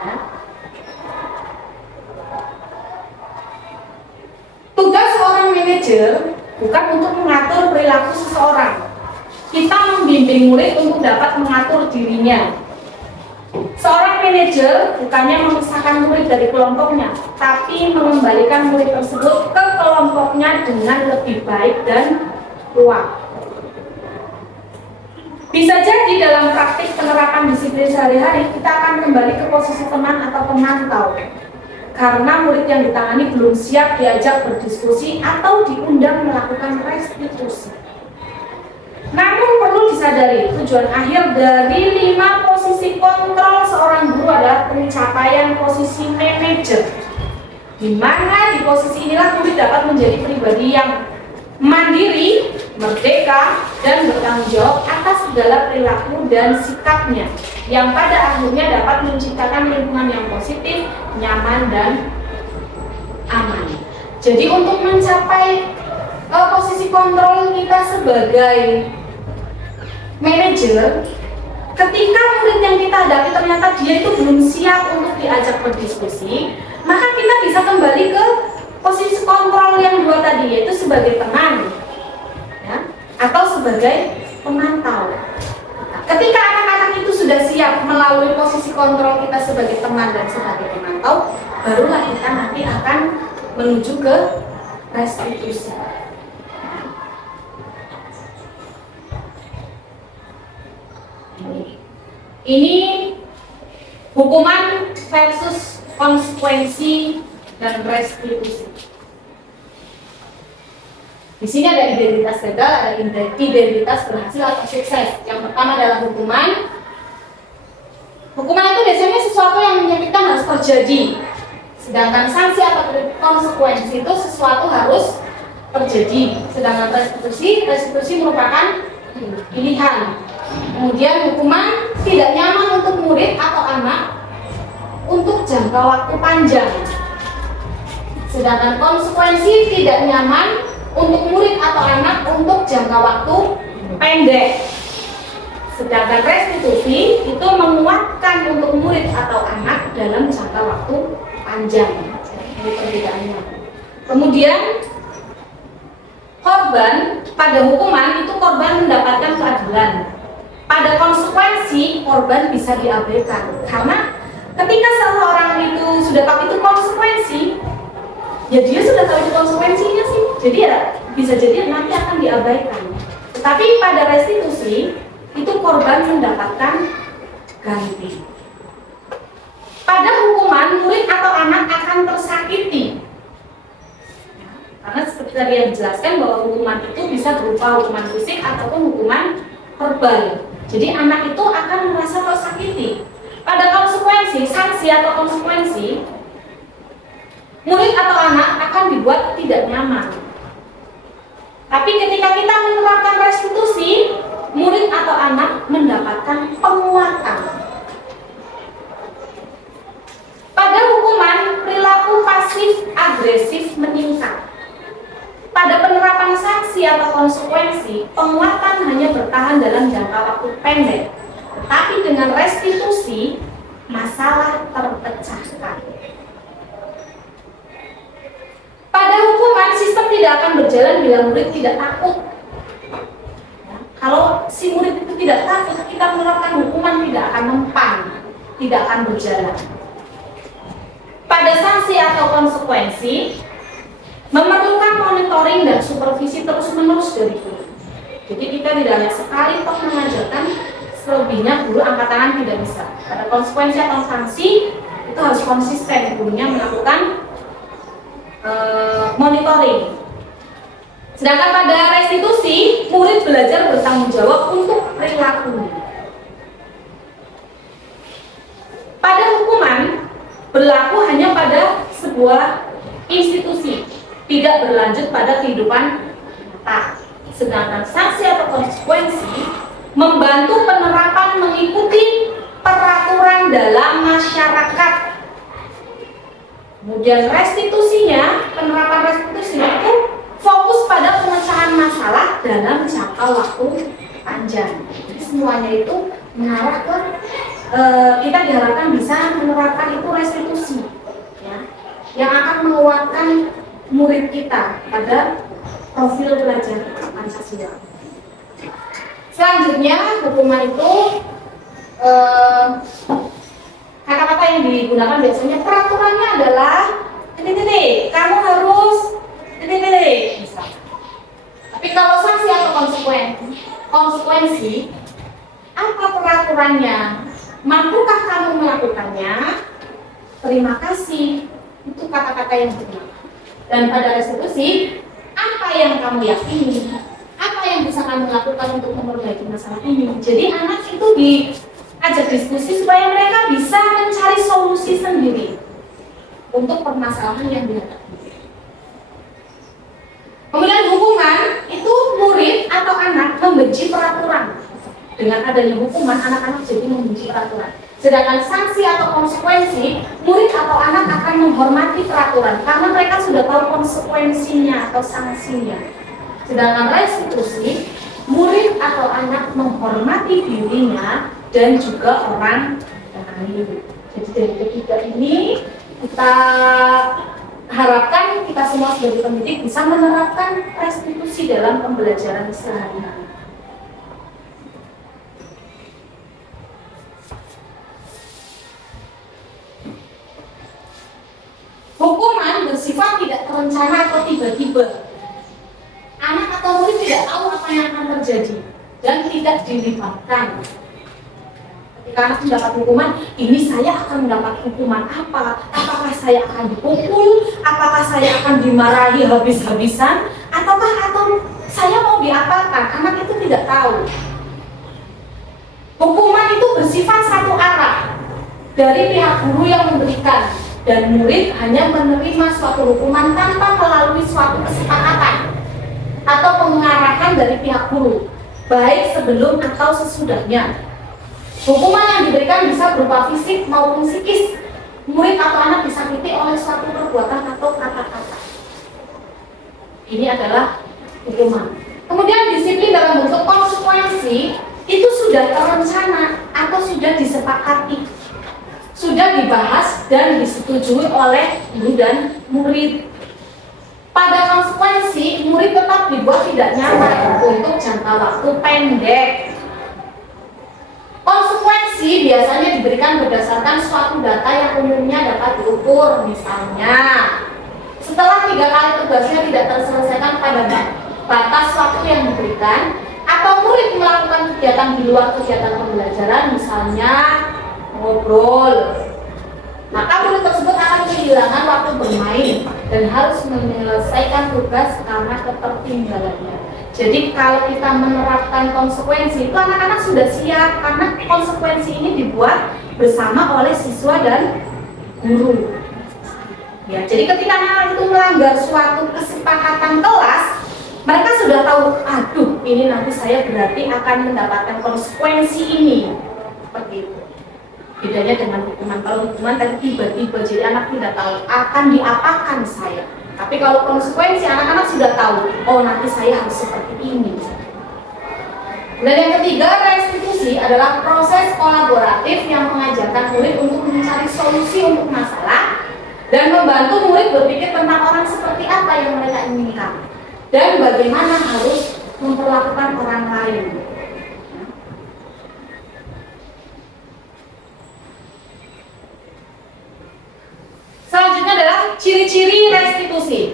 Ya. Tugas seorang manajer bukan untuk mengatur perilaku seseorang. Kita membimbing murid untuk dapat mengatur dirinya. Seorang manajer bukannya memisahkan murid dari kelompoknya, tapi mengembalikan murid tersebut ke kelompoknya dengan lebih baik dan kuat. Bisa jadi dalam praktik penerapan disiplin sehari-hari, kita akan kembali ke posisi teman atau pemantau. Karena murid yang ditangani belum siap diajak berdiskusi atau diundang melakukan restitusi. Namun perlu disadari, tujuan akhir dari 5 posisi kontrol seorang guru adalah pencapaian posisi manajer, di mana di posisi inilah murid dapat menjadi pribadi yang mandiri, merdeka, dan bertanggung jawab atas segala perilaku dan sikapnya, yang pada akhirnya dapat menciptakan lingkungan yang positif, nyaman, dan aman. Jadi untuk mencapai posisi kontrol kita sebagai manajer, ketika murid yang kita hadapi ternyata dia itu belum siap untuk diajak berdiskusi, maka kita bisa kembali ke posisi kontrol yang 2 tadi, yaitu sebagai teman, ya, atau sebagai pemantau. Ketika anak-anak itu sudah siap melalui posisi kontrol kita sebagai teman dan sebagai pemantau, barulah kita nanti akan menuju ke restitusi. Ini hukuman versus konsekuensi dan restitusi. Di sini ada identitas gagal, ada identitas berhasil atau sukses. Yang pertama adalah hukuman. Hukuman itu biasanya sesuatu yang menyakitkan harus terjadi. Sedangkan sanksi atau konsekuensi itu sesuatu harus terjadi. Sedangkan restitusi merupakan pilihan. Kemudian hukuman tidak nyaman untuk murid atau anak untuk jangka waktu panjang. Sedangkan konsekuensi tidak nyaman untuk murid atau anak untuk jangka waktu pendek. Sedangkan restitusi itu menguatkan untuk murid atau anak dalam jangka waktu panjang. Ini perbedaannya. Kemudian korban pada hukuman itu korban mendapatkan keadilan. Pada konsekuensi korban bisa diabaikan. Karena ketika seseorang itu sudah tahu itu konsekuensi, ya dia sudah tahu itu konsekuensinya sih. Jadi ya bisa jadi nanti akan diabaikan. Tetapi pada restitusi itu korban mendapatkan ganti. Pada hukuman, murid atau anak akan tersakiti. Karena seperti tadi yang dijelaskan bahwa hukuman itu bisa berupa hukuman fisik ataupun hukuman verbal. Jadi anak itu akan merasa tersakiti. Pada konsekuensi, sanksi atau konsekuensi, murid atau anak akan dibuat tidak nyaman. Tapi ketika kita menerapkan restitusi, murid atau anak mendapatkan penguatan. Pada hukuman, perilaku pasif agresif meningkat. Pada penerapan sanksi atau konsekuensi, penguatan hanya bertahan dalam jangka waktu pendek. Tetapi dengan restitusi, masalah terpecahkan. Pada hukuman, sistem tidak akan berjalan bila murid tidak takut. Kalau si murid itu tidak takut, kita menerapkan hukuman tidak akan mempan, tidak akan berjalan. Pada sanksi atau konsekuensi, memerlukan monitoring dan supervisi terus-menerus dari guru. Jadi kita tidak hanya sekali toh mengajarkan, selebihnya guru angkat tangan tidak bisa. Pada konsekuensi atau sanksi itu harus konsisten gurunya melakukan monitoring. Sedangkan pada restitusi, murid belajar bertanggung jawab untuk perilakunya. Pada hukuman, berlaku hanya pada sebuah institusi, tidak berlanjut pada kehidupan nyata. Sedangkan sanksi atau konsekuensi membantu penerapan mengikuti peraturan dalam masyarakat. Kemudian restitusinya, penerapan restitusinya itu fokus pada pemecahan masalah dalam jangka waktu panjang. Jadi semuanya itu mengarah ke kita diharapkan bisa menerapkan itu restitusi, ya, yang akan menguatkan murid kita pada profil belajar Pancasila. Selanjutnya hukuman itu kata-kata yang digunakan biasanya peraturannya adalah titik-titik, kamu harus titik-titik. Tapi kalau sanksi atau konsekuensi, apa peraturannya? Mampukah kamu melakukannya? Terima kasih. Itu kata-kata yang digunakan. Dan pada restitusi, apa yang kamu yakini? Apa yang bisa kamu lakukan untuk memperbaiki masalah ini? Jadi anak itu diajak diskusi supaya mereka bisa mencari solusi sendiri untuk permasalahan yang dihadapi. Kemudian hukuman itu murid atau anak membenci peraturan. Dengan adanya hukuman, anak-anak jadi membenci peraturan. Sedangkan sanksi atau konsekuensi, murid atau anak akan menghormati peraturan karena mereka sudah tahu konsekuensinya atau sanksinya. Sedangkan restitusi, murid atau anak menghormati dirinya dan juga orang lain. Jadi dari ketiga ini kita harapkan kita semua sebagai pendidik bisa menerapkan restitusi dalam pembelajaran sehari-hari. Hukuman bersifat tidak terencana atau tiba-tiba. Anak atau murid tidak tahu apa yang akan terjadi dan tidak dilibatkan. Ketika anak mendapat hukuman, ini saya akan mendapat hukuman apa? Apakah saya akan dipukul? Apakah saya akan dimarahi habis-habisan? Atau saya mau diapakan? Anak itu tidak tahu. Hukuman itu bersifat satu arah dari pihak guru yang memberikan. Dan murid hanya menerima suatu hukuman tanpa melalui suatu kesepakatan atau pengarahan dari pihak guru, baik sebelum atau sesudahnya. Hukuman yang diberikan bisa berupa fisik maupun psikis. Murid atau anak disakiti oleh suatu perbuatan atau kata-kata. Ini adalah hukuman. Kemudian disiplin dalam bentuk konsekuensi itu sudah terencana atau sudah disepakati, sudah dibahas dan disetujui oleh guru dan murid. Pada konsekuensi, murid tetap dibuat tidak nyaman untuk jangka waktu pendek. Konsekuensi biasanya diberikan berdasarkan suatu data yang umumnya dapat diukur. Misalnya, setelah 3 kali tugasnya tidak terselesaikan pada batas waktu yang diberikan, atau murid melakukan kegiatan di luar kegiatan pembelajaran, misalnya ngobrol, maka murid tersebut akan kehilangan waktu bermain dan harus menyelesaikan tugas karena ketertinggalannya. Jadi kalau kita menerapkan konsekuensi, itu anak-anak sudah siap karena konsekuensi ini dibuat bersama oleh siswa dan guru. Ya, jadi ketika anak itu melanggar suatu kesepakatan kelas, mereka sudah tahu, aduh, ini nanti saya berarti akan mendapatkan konsekuensi ini. Seperti itu. Bedanya dengan hukuman. Kalau hukuman tadi tiba-tiba, jadi anak tidak tahu akan diapakan saya. Tapi kalau konsekuensi, anak-anak sudah tahu, oh nanti saya harus seperti ini. Dan yang ketiga, restitusi adalah proses kolaboratif yang mengajarkan murid untuk mencari solusi untuk masalah dan membantu murid berpikir tentang orang seperti apa yang mereka inginkan dan bagaimana harus memperlakukan orang lain. Selanjutnya adalah ciri-ciri restitusi.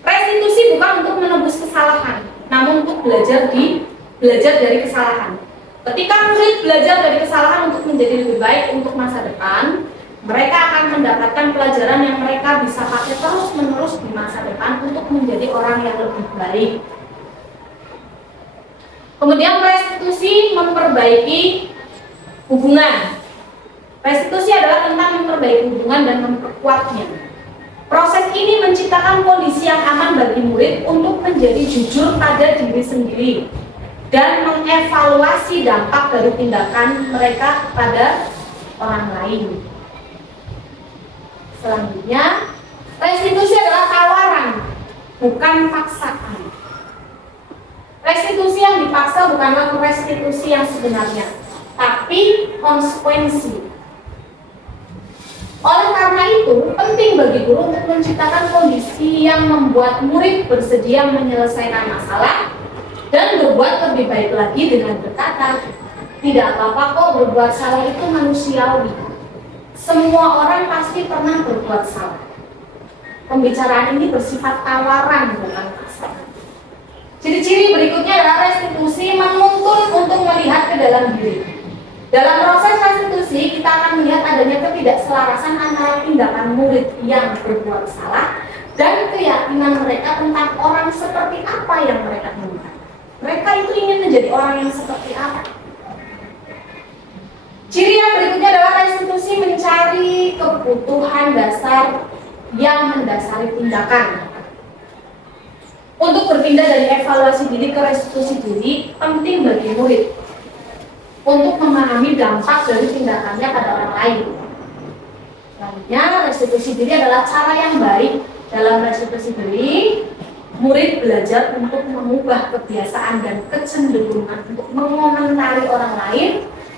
Restitusi bukan untuk menebus kesalahan, namun untuk belajar dari kesalahan. Ketika murid belajar dari kesalahan untuk menjadi lebih baik untuk masa depan, mereka akan mendapatkan pelajaran yang mereka bisa pakai terus-menerus di masa depan untuk menjadi orang yang lebih baik. Kemudian restitusi memperbaiki hubungan. Restitusi adalah tentang memperbaiki hubungan dan memperkuatnya. Proses ini menciptakan kondisi yang aman bagi murid untuk menjadi jujur pada diri sendiri dan mengevaluasi dampak dari tindakan mereka kepada orang lain. Selanjutnya, restitusi adalah tawaran, bukan paksaan. Restitusi yang dipaksa bukanlah restitusi yang sebenarnya, tapi konsekuensi. Oleh karena itu, penting bagi guru untuk menciptakan kondisi yang membuat murid bersedia menyelesaikan masalah dan berbuat lebih baik lagi dengan berkata, tidak apa-apa kok, berbuat salah itu manusiawi. Semua orang pasti pernah berbuat salah. Pembicaraan ini bersifat tawaran, bukan paksaan. Ciri-ciri berikutnya adalah restitusi menuntun untuk melihat ke dalam diri. Dalam proses restitusi, kita akan melihat adanya ketidakselarasan antara tindakan murid yang berbuat salah dan keyakinan mereka tentang orang seperti apa yang mereka inginkan. Mereka itu ingin menjadi orang yang seperti apa? Ciri yang berikutnya adalah restitusi mencari kebutuhan dasar yang mendasari tindakan. Untuk berpindah dari evaluasi diri ke restitusi diri, penting bagi murid untuk memahami dampak dari tindakannya pada orang lain. Selanjutnya, restitusi diri adalah cara yang baik. Dalam restitusi diri, murid belajar untuk mengubah kebiasaan dan kecenderungan untuk mengomentari orang lain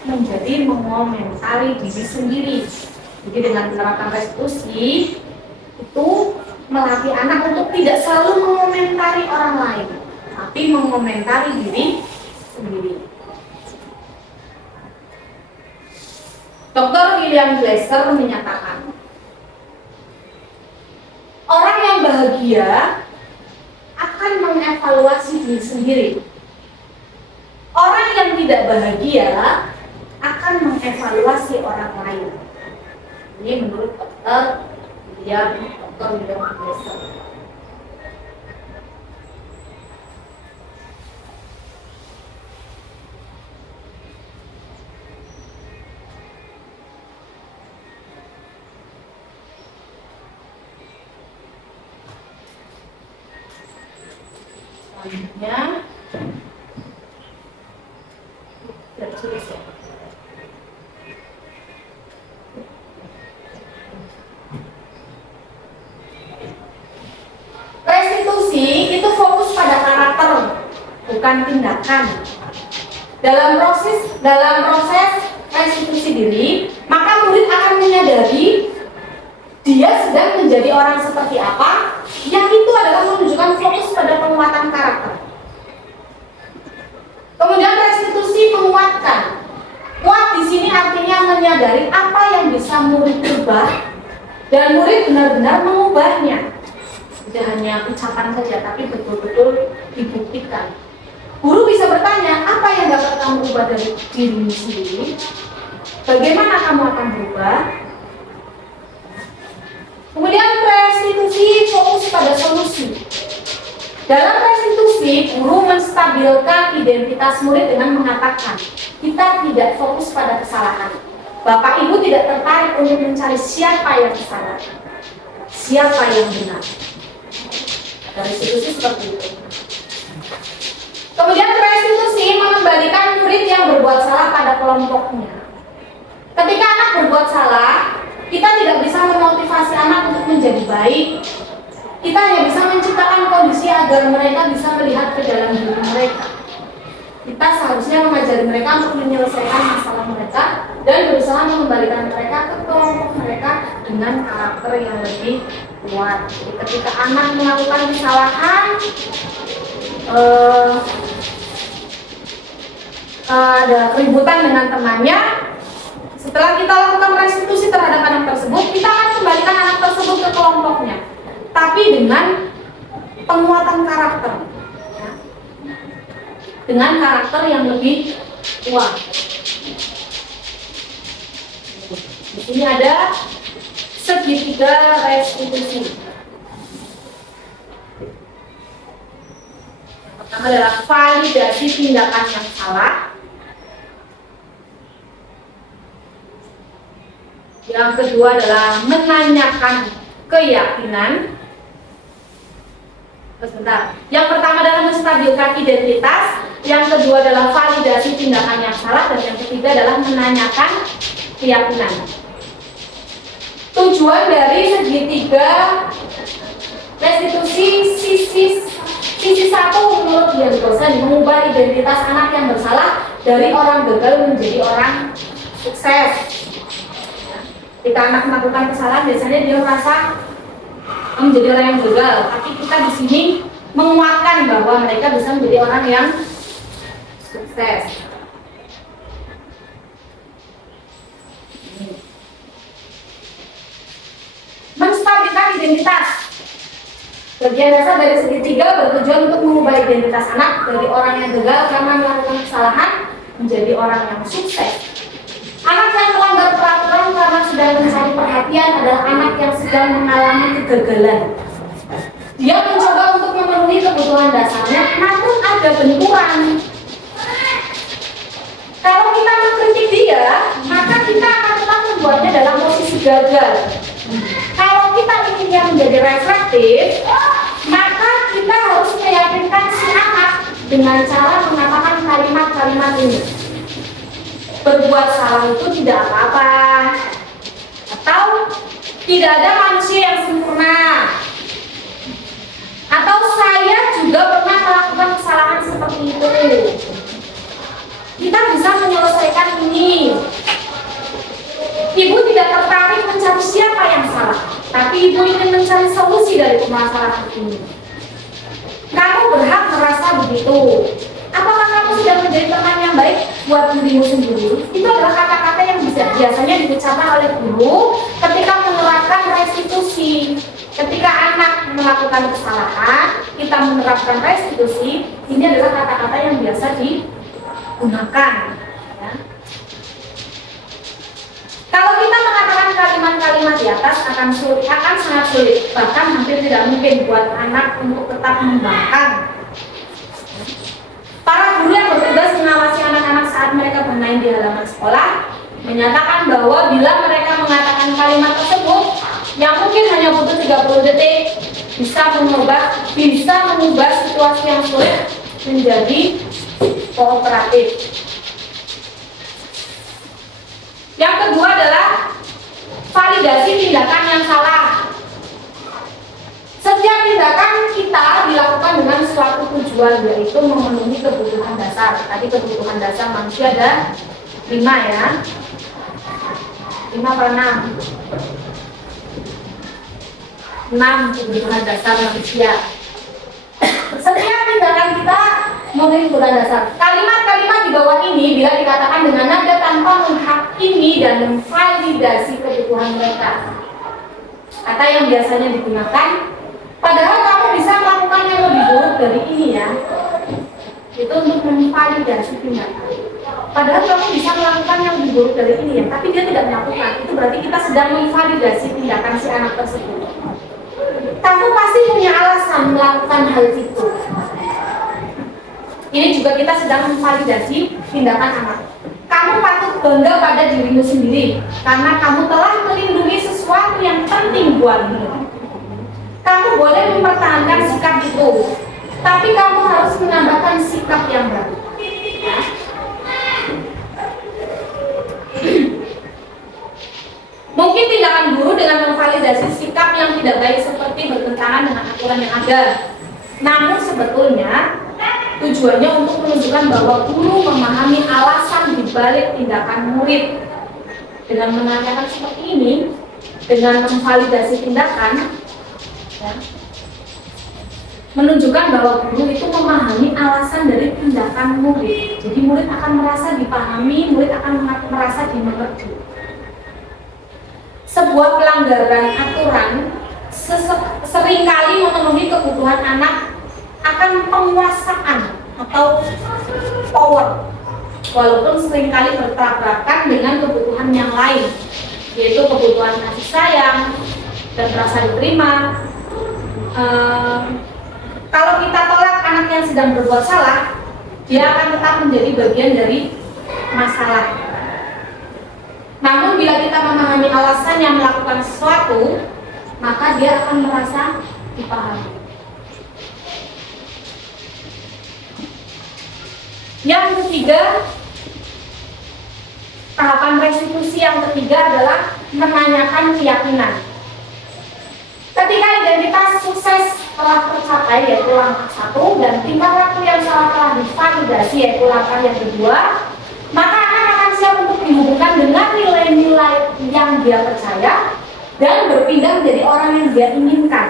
menjadi mengomentari diri sendiri. Jadi dengan menerapkan restitusi itu melatih anak untuk tidak selalu mengomentari orang lain, tapi mengomentari diri sendiri. Dr. William Glasser menyatakan, orang yang bahagia akan mengevaluasi diri sendiri. Orang yang tidak bahagia akan mengevaluasi orang lain. Ini menurut Dr. William Glasser. Selanjutnya, restitusi itu fokus pada karakter, bukan tindakan. Dalam proses restitusi diri, maka murid akan menyadari dia sedang menjadi orang seperti apa, yang itu adalah menunjukkan fokus pada penguatan karakter. Kemudian restitusi menguatkan yang bisa murid ubah dan murid benar-benar mengubahnya. Tidak hanya ucapan saja, tapi betul-betul dibuktikan. Guru bisa bertanya, apa yang dapat kamu ubah dari dirimu sendiri? Bagaimana kamu akan berubah? Kemudian restitusi fokus pada solusi. Dalam restitusi, guru menstabilkan identitas murid dengan mengatakan, kita tidak fokus pada kesalahan. Bapak Ibu tidak tertarik untuk mencari siapa yang salah, siapa yang benar. Restitusi seperti itu. Kemudian restitusi mengembalikan murid yang berbuat salah pada kelompoknya. Ketika anak berbuat salah, kita tidak bisa memotivasi anak untuk menjadi baik. Kita hanya bisa menciptakan kondisi agar mereka bisa melihat ke dalam diri mereka. Kita seharusnya mengajari mereka untuk menyelesaikan masalah mereka dan berusaha mengembalikan mereka ke kelompok mereka dengan karakter yang lebih kuat. Jadi ketika anak melakukan kesalahan, ada keributan dengan temannya, setelah kita lakukan restitusi terhadap anak tersebut, kita akan kembalikan anak tersebut ke kelompoknya, tapi dengan penguatan karakter, ya. Dengan karakter yang lebih kuat. Di sini ada segitiga restitusi. Yang pertama adalah validasi tindakan yang salah. Yang kedua adalah menanyakan keyakinan. Sebentar. Yang pertama adalah menstabilkan identitas. Yang kedua adalah validasi tindakan yang salah. Dan yang ketiga adalah menanyakan keyakinan. Tujuan dari segitiga restitusi sisi satu menurut Dian Gosen mengubah identitas anak yang bersalah dari orang gagal menjadi orang sukses. Ketika anak melakukan kesalahan, biasanya dia merasa menjadi orang yang gagal. Tapi kita di sini menguatkan bahwa mereka bisa menjadi orang yang sukses. Menstabilkan identitas. Bagian dasar dari segitiga bertujuan untuk mengubah identitas anak dari orang yang gagal karena melakukan kesalahan menjadi orang yang sukses. Anak yang melanggar peraturan karena sedang mencari perhatian adalah anak yang sedang mengalami kegagalan. Dia mencoba untuk memenuhi kebutuhan dasarnya, namun ada benturan. Kalau kita mengkritik dia, maka kita akan tetap membuatnya dalam posisi gagal. Kalau kita ingin dia menjadi reflektif, maka kita harus meyakinkan si anak dengan cara mengatakan kalimat-kalimat ini. Berbuat salah itu tidak apa-apa, atau tidak ada manusia yang sempurna, atau saya juga pernah melakukan kesalahan seperti itu. Kita bisa menyelesaikan ini. Ibu tidak tertarik mencari siapa yang salah, tapi ibu ingin mencari solusi dari permasalahan ini. Kamu berhak merasa begitu. Apakah kamu sudah menjadi teman yang baik buat dirimu sendiri? Itu adalah kata-kata yang biasanya diucapkan oleh guru ketika menerapkan restitusi. Ketika anak melakukan kesalahan, kita menerapkan restitusi. Ini adalah kata-kata yang biasa digunakan. Ya. Kalau kita mengatakan kalimat-kalimat di atas akan sangat sulit, bahkan hampir tidak mungkin buat anak untuk tetap membangkang. Para guru yang bertugas mengawasi anak-anak saat mereka bermain di halaman sekolah menyatakan bahwa bila mereka mengatakan kalimat tersebut yang mungkin hanya butuh 30 detik bisa mengubah situasi yang sulit menjadi kooperatif. Yang kedua adalah validasi tindakan yang salah. Setiap tindakan kita dilakukan dengan suatu tujuan, yaitu memenuhi kebutuhan dasar. Tadi kebutuhan dasar manusia ada 5 ya. 5 per 6. 6 kebutuhan dasar manusia. Setiap tindakan kita memenuhi kebutuhan dasar. Kalimat-kalimat di bawah ini bila dikatakan dengan nada tanpa ini dan memvalidasi kebutuhan mereka. Kata yang biasanya digunakan, padahal kamu bisa melakukan yang lebih buruk dari ini ya. Itu untuk memvalidasi tindakan. Padahal kamu bisa melakukan yang lebih buruk dari ini ya, tapi dia tidak melakukan. Itu berarti kita sedang memvalidasi tindakan si anak tersebut. Kamu pasti punya alasan melakukan hal itu. Ini juga kita sedang memvalidasi tindakan anak. Kamu patut bangga pada dirimu sendiri karena kamu telah melindungi sesuatu yang penting buatmu. Kamu boleh mempertahankan sikap itu, tapi kamu harus menambahkan sikap yang baru. Mungkin tindakan guru dengan memvalidasi sikap yang tidak baik seperti bertentangan dengan aturan yang ada. Namun sebetulnya tujuannya untuk menunjukkan bahwa guru memahami alasan dibalik tindakan murid. Dengan menanyakan seperti ini, dengan memvalidasi tindakan, ya, menunjukkan bahwa guru itu memahami alasan dari tindakan murid. Jadi murid akan merasa dipahami, murid akan merasa dimengerti. Sebuah pelanggaran aturan seringkali memenuhi kebutuhan anak akan penguasaan atau power, walaupun seringkali bertabrakan dengan kebutuhan yang lain, yaitu kebutuhan kasih sayang dan rasa diterima. Kalau kita tolak anak yang sedang berbuat salah, dia akan tetap menjadi bagian dari masalah. Namun bila kita memahami alasan yang melakukan sesuatu, maka dia akan merasa dipahami. Yang ketiga, tahapan restitusi yang ketiga adalah menanyakan keyakinan. Ketika identitas sukses telah tercapai, yaitu langkah 1, dan tingkah laku yang salah telah divalidasi, yaitu langkah yang kedua, maka anak akan siap untuk dihubungkan dengan nilai-nilai yang dia percaya dan berpindah menjadi orang yang dia inginkan.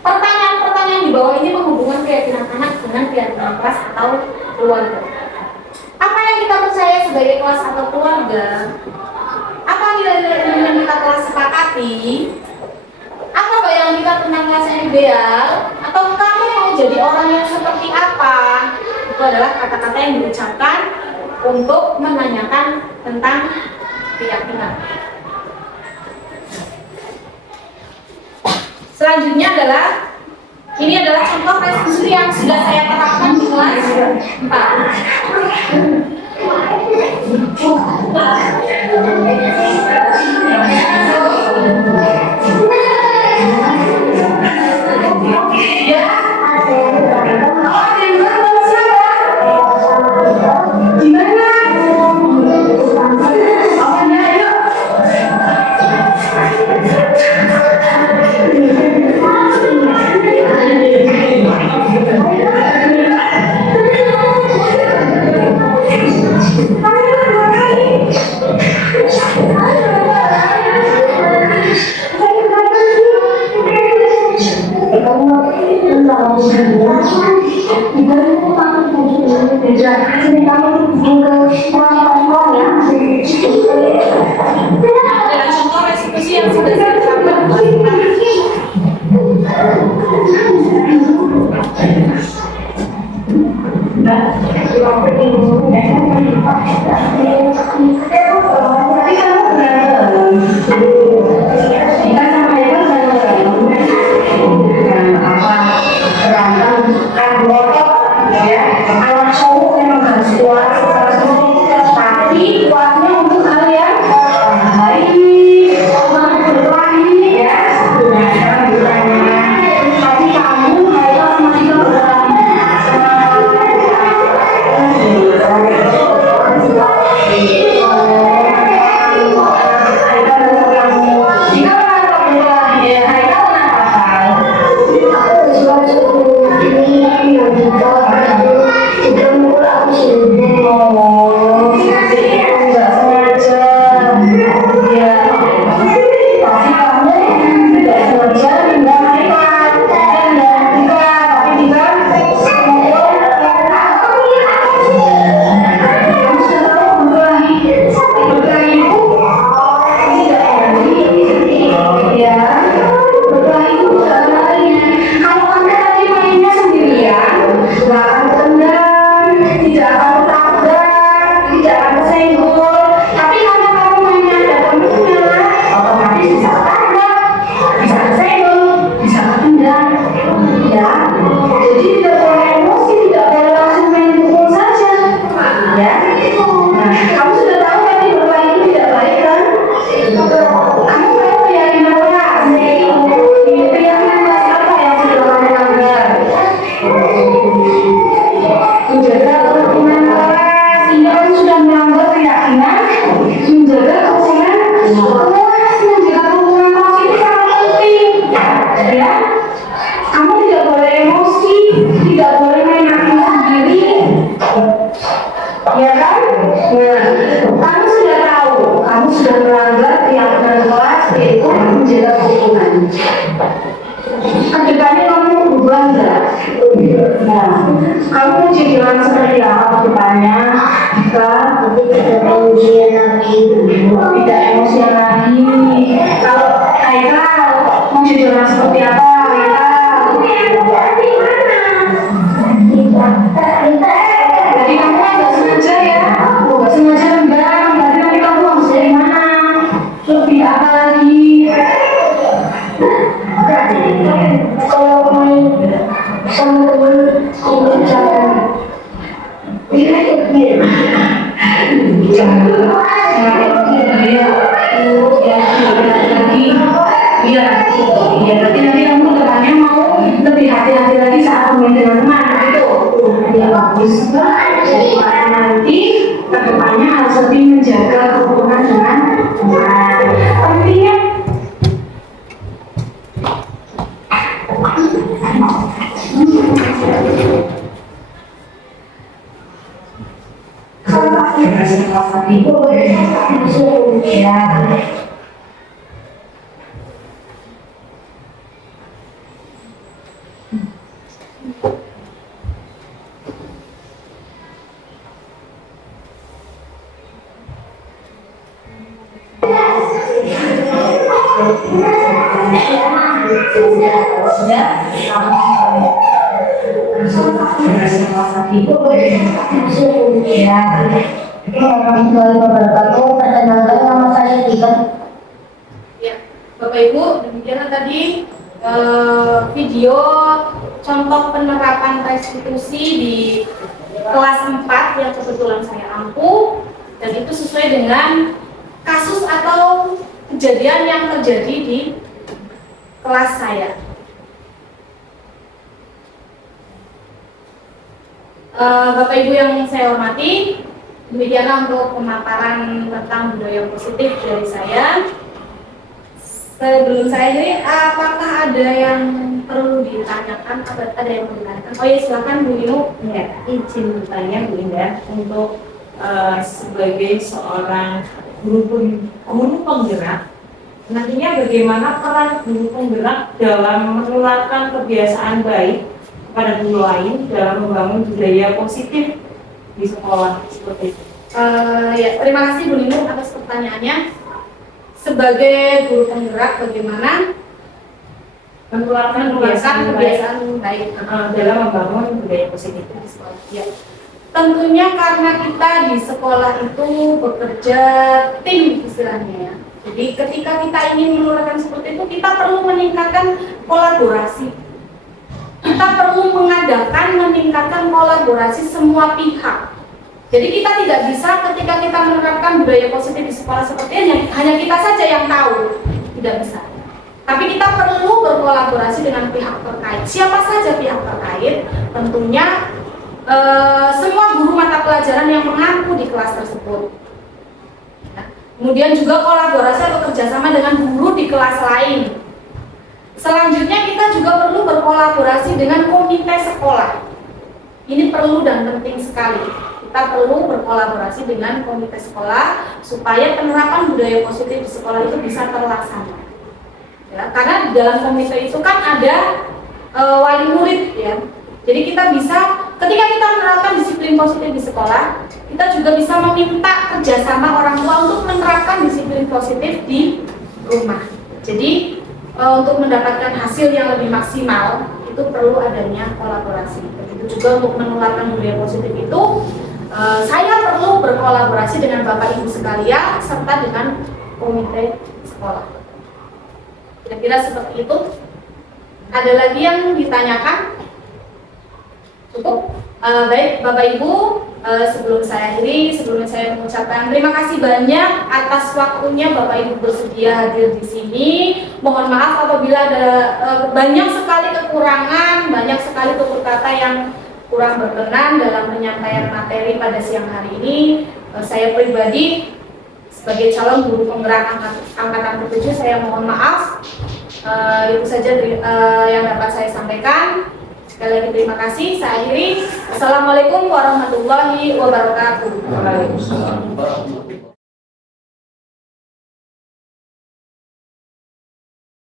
Pertanyaan-pertanyaan di bawah ini menghubungkan keyakinan anak dengan keyakinan kelas atau keluarga. Apa yang kita percaya sebagai kelas atau keluarga? Apa nilai-nilai yang kita telah sepakati? Apa bayangan kita tentang kelas yang ideal? Atau kamu mau jadi orang yang seperti apa? Itu adalah kata-kata yang diucapkan untuk menanyakan tentang keyakinan. Selanjutnya ini adalah contoh restitusi yang sudah saya terapkan di kelas 5 menjaga hubungan positif sangat penting. Ya, kamu tidak boleh emosi, tidak boleh main hakim sendiri. Ya kan? Nah, kamu sudah tahu, kamu sudah melanggar keyakinan kelas yaitu menjaga hubungan. Kedepannya kamu berubah enggak? Nah, kamu mau jadi orang seperti apa kedepannya? Jika tidak emosian lagi, tidak emosian lagi. Kalau Haikal mau jadi orang seperti apa? Jadi kamu nggak sengaja ya? Nggak sengaja enggak? Berarti nanti kamu harus dari mana? Lebih apa lagi? Kalau main sama teman aku jalan berarti nanti kamu depannya mau lebih hati-hati lagi saat main dengan teman itu ya bagus. Jadi nanti kedepannya harus lebih menjaga hubungan dengan teman. Pentingnya Ya, Bapak Ibu, demikianlah tadi video contoh penerapan restitusi di kelas 4 yang kebetulan saya ampu, dan itu sesuai dengan kasus atau kejadian yang terjadi di kelas saya. Bapak Ibu yang saya hormati, demikianlah untuk pemaparan tentang budaya positif dari saya. Sebelum saya ini, apakah ada yang perlu ditanyakan? Ada yang perlu ditanyakan? Oh ya, silakan Bu Nino. Ya, izin bertanya Bu Indah, untuk sebagai seorang guru penggerak, nantinya bagaimana peran guru penggerak dalam menularkan kebiasaan baik kepada guru lain dalam membangun budaya positif di sekolah seperti itu? Ya, terima kasih Bu Nino atas pertanyaannya. Sebagai guru penggerak, bagaimana menularkan kebiasaan baik dalam membangun budaya positif di sekolah? Ya. Tentunya karena kita di sekolah itu bekerja tim istilahnya ya. Jadi ketika kita ingin menularkan seperti itu, kita perlu meningkatkan kolaborasi. Kita perlu meningkatkan kolaborasi semua pihak. Jadi kita tidak bisa ketika kita menerapkan budaya positif di sekolah seperti ini hanya kita saja yang tahu, tidak bisa. Tapi kita perlu berkolaborasi dengan pihak terkait. Siapa saja pihak terkait? Tentunya semua guru mata pelajaran yang mengaku di kelas tersebut. Kemudian juga kolaborasi atau kerjasama dengan guru di kelas lain. Selanjutnya kita juga perlu berkolaborasi dengan komite sekolah. Ini perlu dan penting sekali. Kita perlu berkolaborasi dengan komite sekolah supaya penerapan budaya positif di sekolah itu bisa terlaksana. Ya, karena di dalam komite itu kan ada wali murid ya. Jadi kita bisa, ketika kita menerapkan disiplin positif di sekolah, kita juga bisa meminta kerjasama orang tua untuk menerapkan disiplin positif di rumah. Jadi untuk mendapatkan hasil yang lebih maksimal itu perlu adanya kolaborasi. Begitu juga untuk menularkan budaya positif itu, saya perlu berkolaborasi dengan Bapak Ibu sekalian serta dengan komite sekolah. Kira-kira seperti itu. Ada lagi yang ditanyakan? Cukup? Baik Bapak Ibu, sebelum saya akhiri, sebelumnya saya mengucapkan terima kasih banyak atas waktunya Bapak Ibu bersedia hadir di sini. Mohon maaf apabila ada banyak sekali kekurangan, banyak sekali tutur kata yang kurang berkenan dalam penyampaian materi pada siang hari ini. Saya pribadi sebagai calon guru penggerak angkatan ke-7 saya mohon maaf. Itu saja yang dapat saya sampaikan. Sekali lagi terima kasih. Saya akhiri. Assalamualaikum warahmatullahi wabarakatuh. Waalaikumsalam warahmatullahi wabarakatuh.